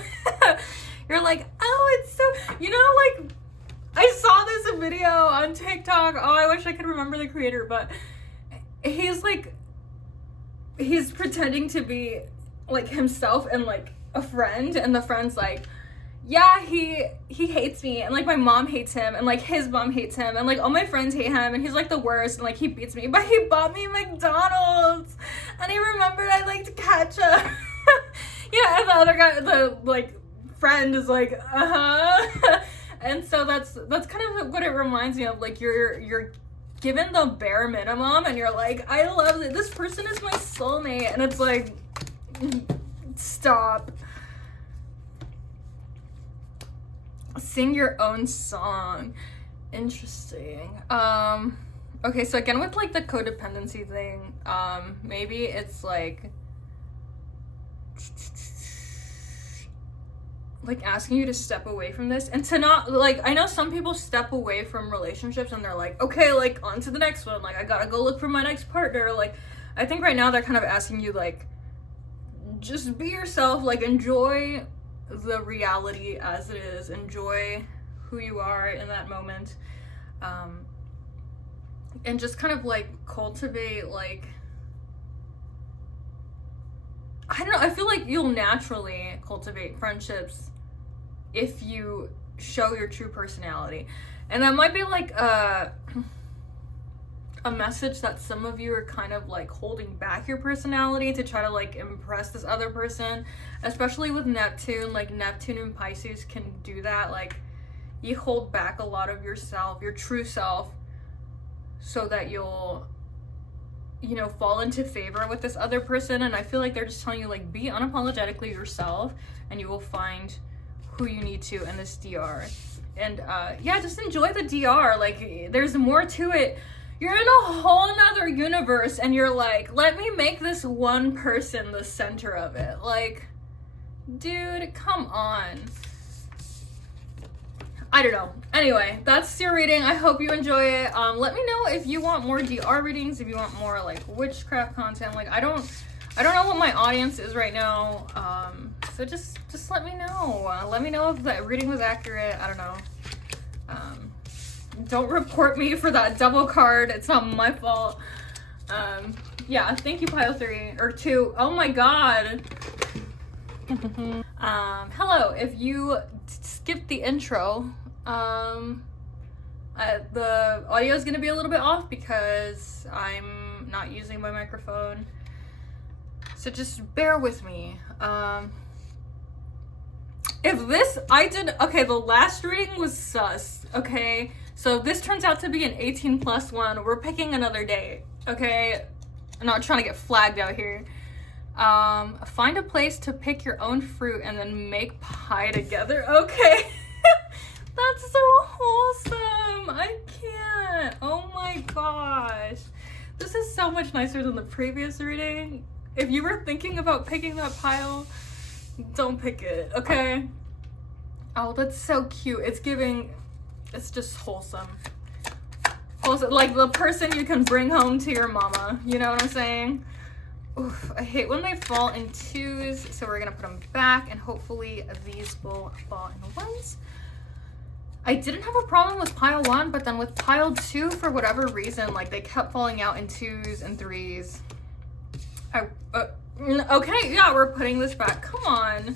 You're like, oh, it's so, you know, like, I saw this video on TikTok. Oh, I wish I could remember the creator, but he's like, he's pretending to be like himself and like a friend, and the friend's like, yeah, he hates me, and like my mom hates him, and like his mom hates him, and like all my friends hate him, and he's like the worst, and like he beats me, but he bought me McDonald's, and he remembered I liked ketchup. Yeah, and the other guy, the like friend, is like, uh-huh. And so that's kind of what it reminds me of. Like you're given the bare minimum, and you're like, I love it, this person is my soulmate, and it's like, stop. Sing your own song. Interesting. Okay, so again with like the codependency thing, maybe it's like asking you to step away from this and to not, like, I know some people step away from relationships and they're like, okay, like on to the next one, like I gotta go look for my next partner. Like I think right now they're kind of asking you, like, just be yourself, like enjoy the reality as it is, enjoy who you are in that moment, and just kind of like cultivate, like, I don't know, I feel like you'll naturally cultivate friendships if you show your true personality. And that might be like a message that some of you are kind of like holding back your personality to try to like impress this other person, especially with Neptune. Like Neptune and Pisces can do that. Like you hold back a lot of yourself, your true self, so that you'll, you know, fall into favor with this other person. And I feel like they're just telling you, like, be unapologetically yourself and you will find who you need to in this DR. And yeah, just enjoy the DR. Like there's more to it. You're in a whole nother universe and you're like, let me make this one person the center of it. Like, dude, come on. I don't know. Anyway, that's your reading. I hope you enjoy it. Let me know if you want more DR readings, if you want more like witchcraft content. Like I don't know what my audience is right now. So just let me know. Let me know if that reading was accurate. I don't know. Don't report me for that double card. It's not my fault. Yeah, thank you, pile 3 or 2. Oh my god. Hello. If you skipped the intro, the audio is going to be a little bit off because I'm not using my microphone. So just bear with me. Okay, the last reading was sus, okay? So if this turns out to be an 18+ one, we're picking another day, okay? I'm not trying to get flagged out here. Find a place to pick your own fruit and then make pie together. Okay. That's so wholesome. I can't. Oh my gosh. This is so much nicer than the previous reading. If you were thinking about picking that pile, don't pick it, okay? Oh, that's so cute. It's just wholesome. Wholesome, like the person you can bring home to your mama. You know what I'm saying? Oof, I hate when they fall in 2s, so we're gonna put them back, and hopefully these will fall in 1s. I didn't have a problem with pile 1, but then with pile 2, for whatever reason, like they kept falling out in 2s and 3s. Okay, yeah, we're putting this back. Come on.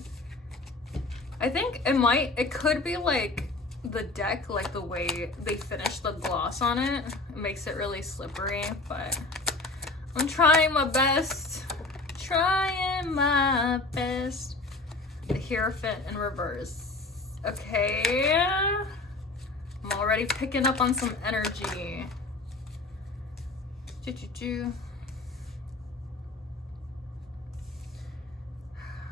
I think it could be like the deck, like the way they finished the gloss on it. It makes it really slippery, but I'm trying my best. Trying my best. The Hierophant in reverse. Okay. I'm already picking up on some energy. Choo-choo-choo.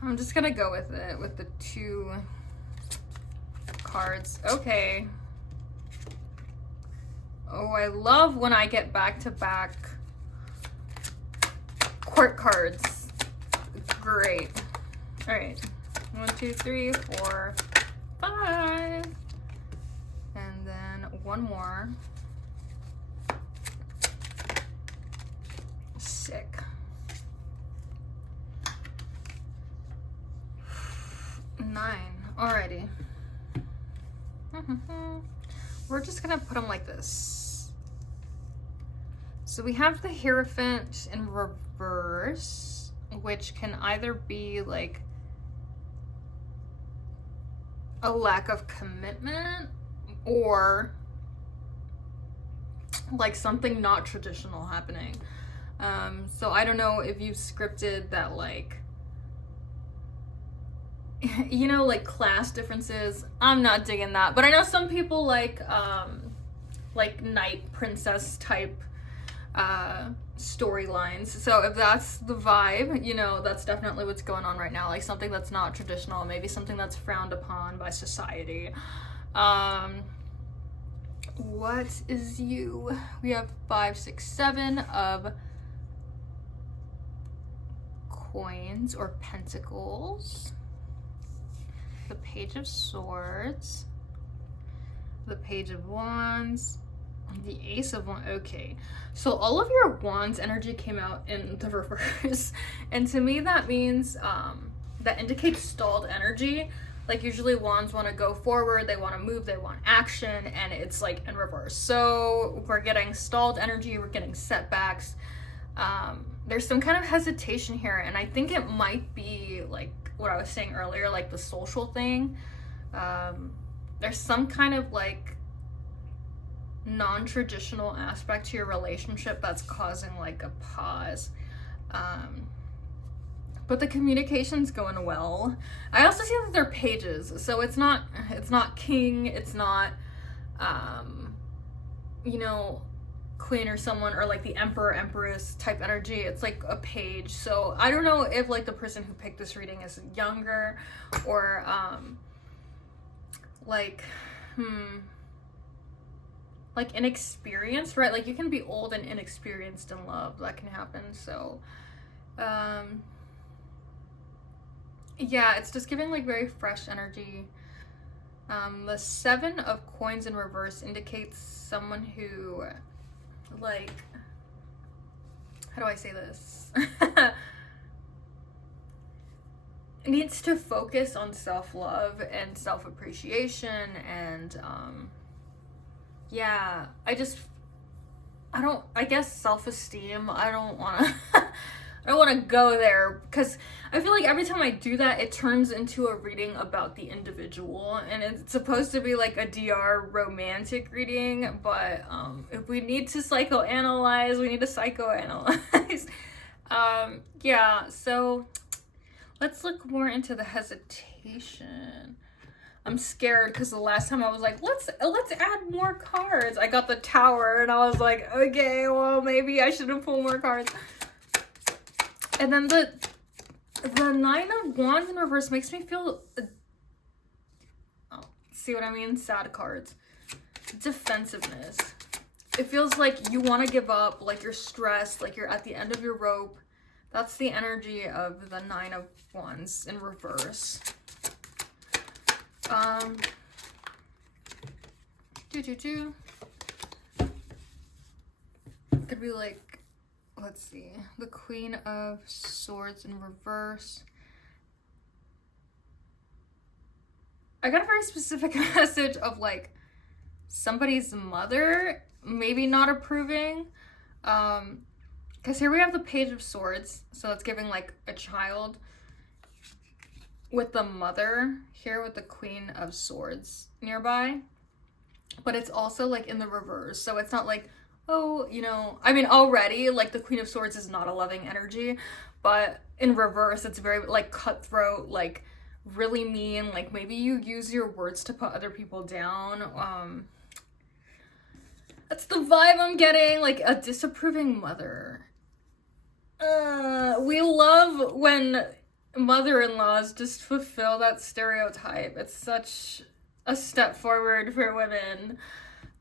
I'm just gonna go with it, with the 2 cards. Okay. Oh, I love when I get back-to-back court cards. Great. All right. 1, 2, 3, 4, 5. And then 1 more. Sick. 9. Alrighty. we're just gonna put them like this. So we have the Hierophant in reverse, which can either be like a lack of commitment or like something not traditional happening. So I don't know if you've scripted that, like, you know, like class differences. I'm not digging that, but I know some people like knight princess type storylines. So if that's the vibe, you know, that's definitely what's going on right now. Like something that's not traditional, maybe something that's frowned upon by society. What is you? We have 5, 6, 7 of coins or pentacles. The Page of Swords. The Page of Wands. The Ace of Wands. Okay. So all of your Wands energy came out in the reverse. And to me that means, that indicates stalled energy. Like usually Wands want to go forward, they want to move, they want action, and it's like in reverse. So we're getting stalled energy, we're getting setbacks. There's some kind of hesitation here, and I think it might be like what I was saying earlier, like the social thing. There's some kind of like non-traditional aspect to your relationship that's causing like a pause. But the communication's going well. I also see that they're pages, so it's not king, it's not you know, queen or someone, or like the emperor, empress type energy. It's like a page. So I don't know if like the person who picked this reading is younger or like inexperienced, right? Like you can be old and inexperienced in love. That can happen. So yeah, it's just giving like very fresh energy. The 7 of coins in reverse indicates someone who, like, how do I say this? Needs to focus on self-love and self-appreciation, and yeah, I guess self-esteem. I don't want to go there, because I feel like every time I do that, it turns into a reading about the individual, and it's supposed to be like a DR romantic reading, but if we need to psychoanalyze, we need to psychoanalyze. Yeah, so let's look more into the hesitation. I'm scared because the last time I was like, let's add more cards. I got the Tower, and I was like, okay, well, maybe I should have pulled more cards. And then the 9 of Wands in reverse makes me feel, see what I mean? Sad cards. Defensiveness. It feels like you want to give up, like you're stressed, like you're at the end of your rope. That's the energy of the 9 of Wands in reverse. Could be like, let's see, the Queen of Swords in reverse. I got a very specific message of like somebody's mother maybe not approving. Because here we have the Page of Swords, so it's giving like a child, with the mother here with the Queen of Swords nearby. But it's also like in the reverse, so it's not like, oh, you know, I mean, already like the Queen of Swords is not a loving energy, but in reverse it's very like cutthroat, like really mean, like maybe you use your words to put other people down. That's the vibe I'm getting, like a disapproving mother. We love when mother-in-laws just fulfill that stereotype. It's such a step forward for women.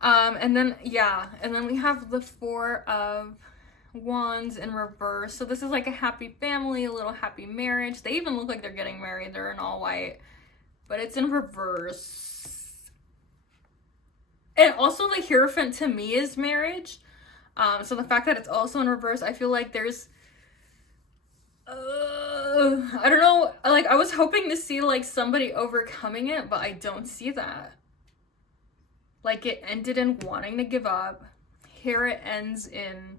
And then we have the 4 of Wands in reverse. So this is like a happy family, a little happy marriage. They even look like they're getting married. They're in all white, but it's in reverse. And also the Hierophant to me is marriage. So the fact that it's also in reverse, I feel like there's I don't know, like I was hoping to see like somebody overcoming it, but I don't see that. Like, it ended in wanting to give up. Here it ends in,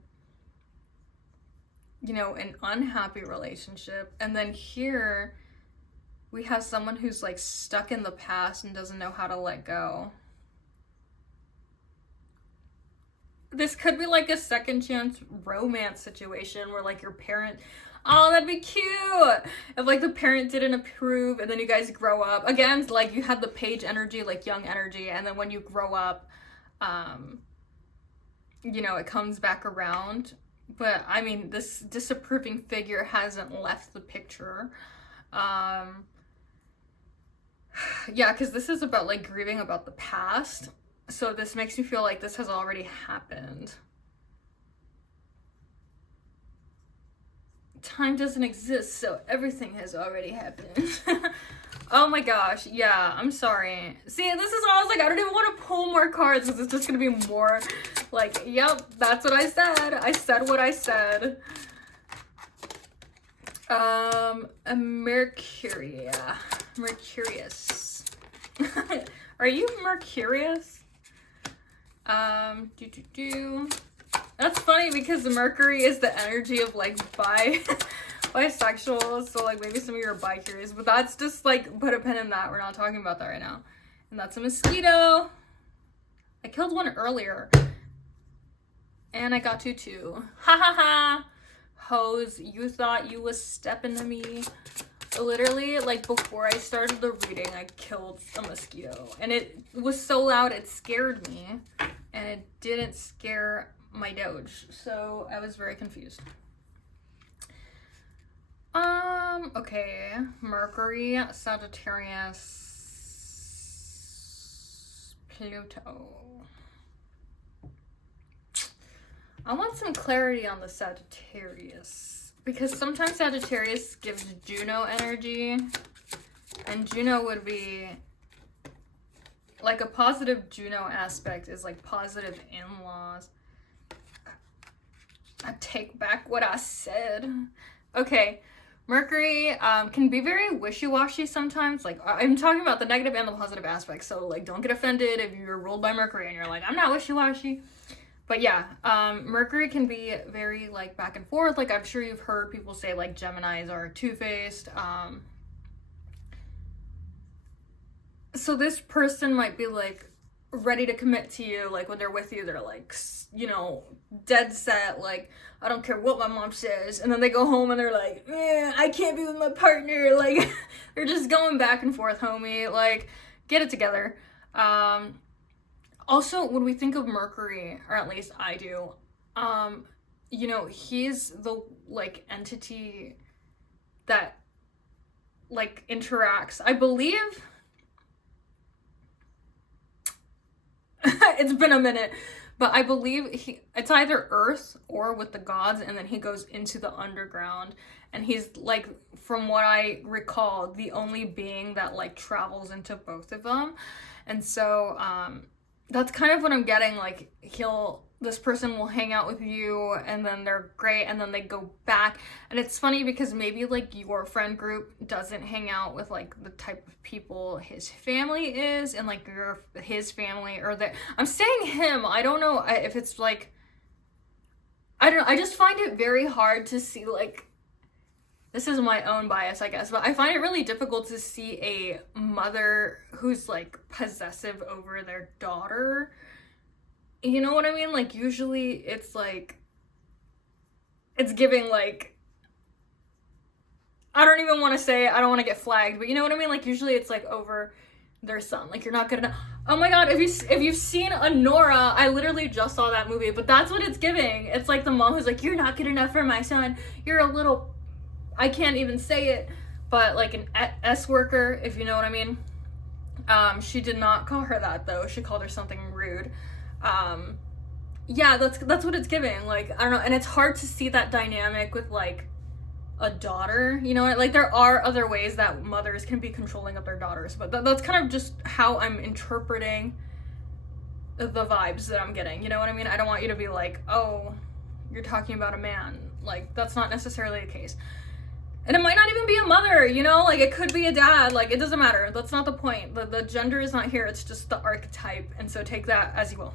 you know, an unhappy relationship. And then here we have someone who's like stuck in the past and doesn't know how to let go. This could be like a second chance romance situation where like your parent, oh, that'd be cute if like the parent didn't approve and then you guys grow up again, like you had the page energy, like young energy, and then when you grow up, you know, it comes back around. But I mean, this disapproving figure hasn't left the picture. Yeah, because this is about like grieving about the past. So this makes me feel like this has already happened. Time doesn't exist, so everything has already happened. Oh my gosh, yeah, I'm sorry. See, this is why I was like, I don't even want to pull more cards because it's just gonna be more like, yep, that's what I said. I said what I said. A Mercurius. Are you Mercurius? That's funny because Mercury is the energy of like bisexual, so like maybe some of you are bi-curious, but that's just like, put a pin in that. We're not talking about that right now. And that's a mosquito. I killed one earlier. And I got two too. Ha ha ha. Hose, you thought you was stepping to me. Literally, like before I started the reading, I killed a mosquito. And it was so loud, it scared me. And it didn't scare my doge. So I was very confused. Okay. Mercury, Sagittarius, Pluto. I want some clarity on the Sagittarius. Because sometimes Sagittarius gives Juno energy. And Juno would be... like a positive Juno aspect is like positive in-laws. I take back what I said. Okay. Mercury can be very wishy-washy sometimes. Like, I'm talking about the negative and the positive aspects. So, like, don't get offended if you're ruled by Mercury and you're like, I'm not wishy-washy. But yeah, Mercury can be very, like, back and forth. Like, I'm sure you've heard people say, like, Geminis are two-faced. So this person might be, like, ready to commit to you. Like, when they're with you, they're, like, you know, dead set. Like, I don't care what my mom says. And then they go home and they're like, I can't be with my partner. Like, they're just going back and forth, homie. Like, get it together. Also, when we think of Mercury, or at least I do, you know, he's the, like, entity that, like, interacts. I believe... it's been a minute, but I believe it's either Earth or with the gods, and then he goes into the underground, and he's, like, from what I recall, the only being that, like, travels into both of them. And so that's kind of what I'm getting. Like, this person will hang out with you, and then they're great, and then they go back. And it's funny because maybe, like, your friend group doesn't hang out with, like, the type of people his family is, and, like, his family, or I'm saying him, I don't know if it's, like, I don't know, I just find it very hard to see, like, this is my own bias, I guess, but I find it really difficult to see a mother who's, like, possessive over their daughter. You know what I mean? Like, usually it's, like, it's giving, like, I don't even want to say it, I don't want to get flagged, but you know what I mean? Like, usually it's, like, over their son. Like, you're not good enough. Oh my god, if you've seen Honora, I literally just saw that movie, but that's what it's giving. It's like the mom who's like, you're not good enough for my son. You're a little, I can't even say it, but, like, an S worker, if you know what I mean. She did not call her that, though. She called her something rude. Yeah, that's what it's giving. Like, I don't know, and it's hard to see that dynamic with, like, a daughter, you know, like, there are other ways that mothers can be controlling of their daughters, but that's kind of just how I'm interpreting the vibes that I'm getting, you know what I mean? I don't want you to be like, oh, you're talking about a man. Like, that's not necessarily the case. And it might not even be a mother, you know, like it could be a dad, like it doesn't matter. That's not the point. The gender is not here, it's just the archetype. And so take that as you will.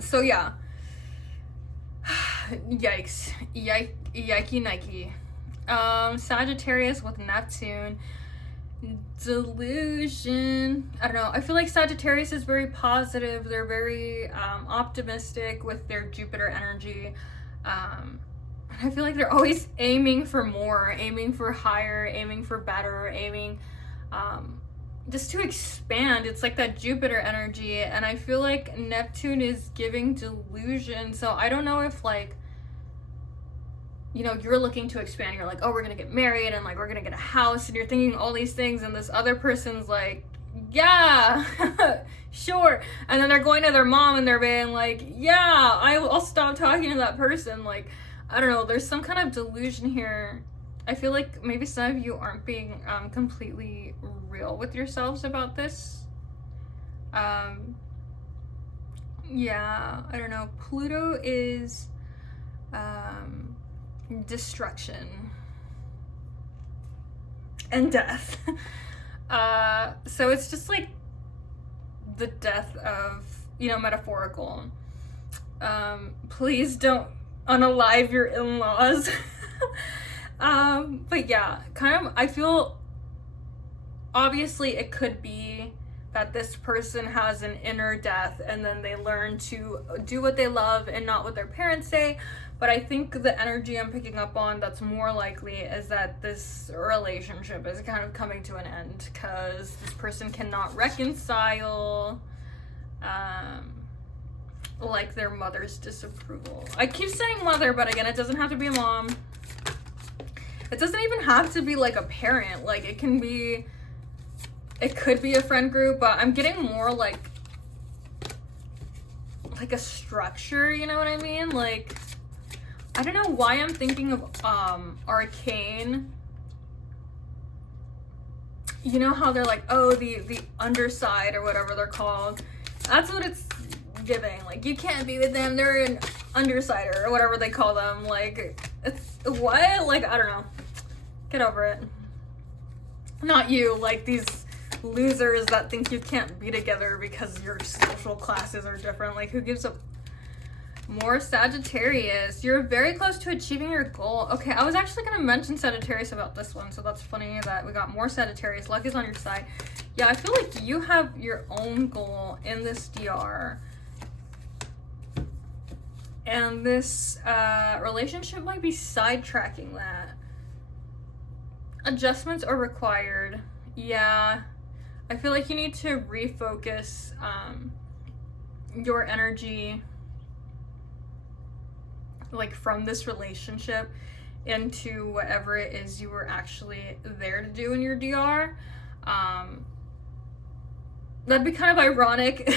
So yeah. Yikes. Yikey Nike. Sagittarius with Neptune. Delusion. I don't know. I feel like Sagittarius is very positive. They're very optimistic with their Jupiter energy. I feel like they're always aiming for more, aiming for higher, aiming for better, aiming just to expand. It's like that Jupiter energy, and I feel like Neptune is giving delusion. So I don't know if, like, you know, you're looking to expand, you're like, oh, we're gonna get married and like we're gonna get a house, and you're thinking all these things, and this other person's like, yeah, sure. And then they're going to their mom and they're being like, yeah, I'll stop talking to that person. Like, I don't know, there's some kind of delusion here. I feel like maybe some of you aren't being completely real with yourselves about this. Yeah, I don't know. Pluto is destruction and death. So it's just like the death of, you know, metaphorical. Please don't unalive your in-laws. But yeah, kind of, I feel obviously it could be that this person has an inner death and then they learn to do what they love and not what their parents say. But I think the energy I'm picking up on that's more likely is that this relationship is kind of coming to an end because this person cannot reconcile like their mother's disapproval. I keep saying mother, but again, it doesn't have to be a mom. It doesn't even have to be like a parent. Like it could be a friend group, but I'm getting more like a structure, you know what I mean? Like, I don't know why I'm thinking of arcane. You know how they're like, oh, the underside or whatever they're called. That's what it's giving. Like, you can't be with them, they're an undersider or whatever they call them. Like, it's what? Like, I don't know. Get over it. Not you, like these losers that think you can't be together because your social classes are different. Like, who gives a... More Sagittarius. You're very close to achieving your goal. Okay, I was actually going to mention Sagittarius about this one, so that's funny that we got more Sagittarius. Luck is on your side. Yeah, I feel like you have your own goal in this DR. And this relationship might be sidetracking that. Adjustments are required. Yeah. I feel like you need to refocus your energy, like, from this relationship into whatever it is you were actually there to do in your DR. That'd be kind of ironic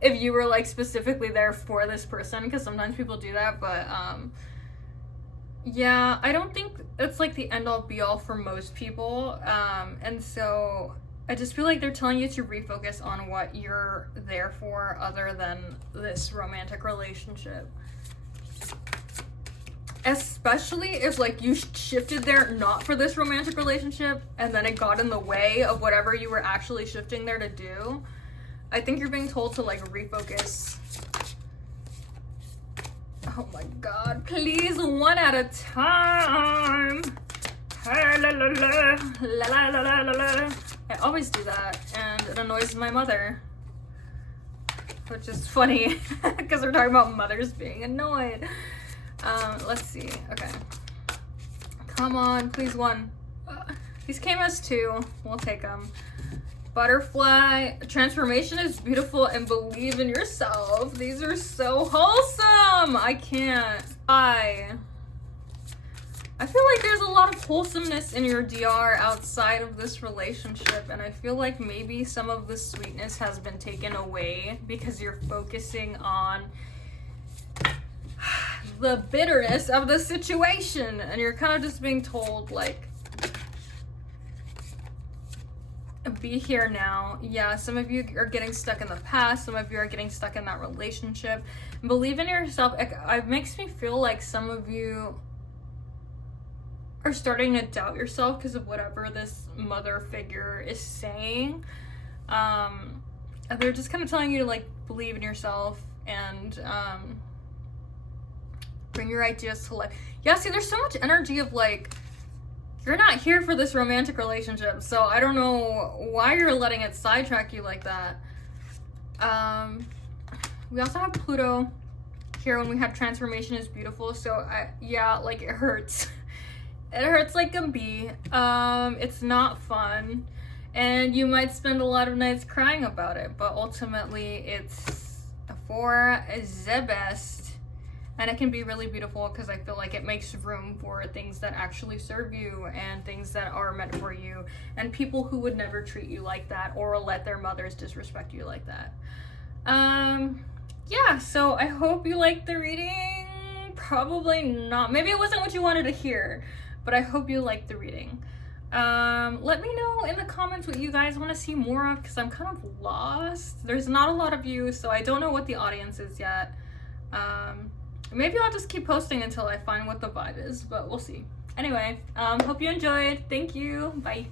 if you were like specifically there for this person, because sometimes people do that, but yeah, I don't think it's like the end all be all for most people. And so I just feel like they're telling you to refocus on what you're there for other than this romantic relationship. Especially if like you shifted there not for this romantic relationship and then it got in the way of whatever you were actually shifting there to do. I think you're being told to like refocus. Oh my god, please, one at a time. I always do that and it annoys my mother, which is funny because we're talking about mothers being annoyed. Let's see. Okay. Come on, please, one. These came as two. We'll take them. Butterfly. Transformation is beautiful and believe in yourself. These are so wholesome. I can't. I feel like there's a lot of wholesomeness in your DR outside of this relationship, and I feel like maybe some of the sweetness has been taken away because you're focusing on the bitterness of the situation, and you're kind of just being told like, be here now. Yeah, some of you are getting stuck in the past, some of you are getting stuck in that relationship. Believe in yourself. It makes me feel like some of you are starting to doubt yourself because of whatever this mother figure is saying. And they're just kind of telling you to like believe in yourself and bring your ideas to life. Yeah, see, there's so much energy of like, you're not here for this romantic relationship, so I don't know why you're letting it sidetrack you like that. We also have Pluto here when we have transformation is beautiful, so yeah, like it hurts. It hurts like a bee. It's not fun, and you might spend a lot of nights crying about it, but ultimately it's for the best. And it can be really beautiful because I feel like it makes room for things that actually serve you and things that are meant for you and people who would never treat you like that or let their mothers disrespect you like that. Yeah, so I hope you liked the reading. Probably not. Maybe it wasn't what you wanted to hear, but I hope you liked the reading. Let me know in the comments what you guys want to see more of because I'm kind of lost. There's not a lot of views, so I don't know what the audience is yet. Maybe I'll just keep posting until I find what the vibe is, but we'll see. Anyway, hope you enjoyed. Thank you. Bye.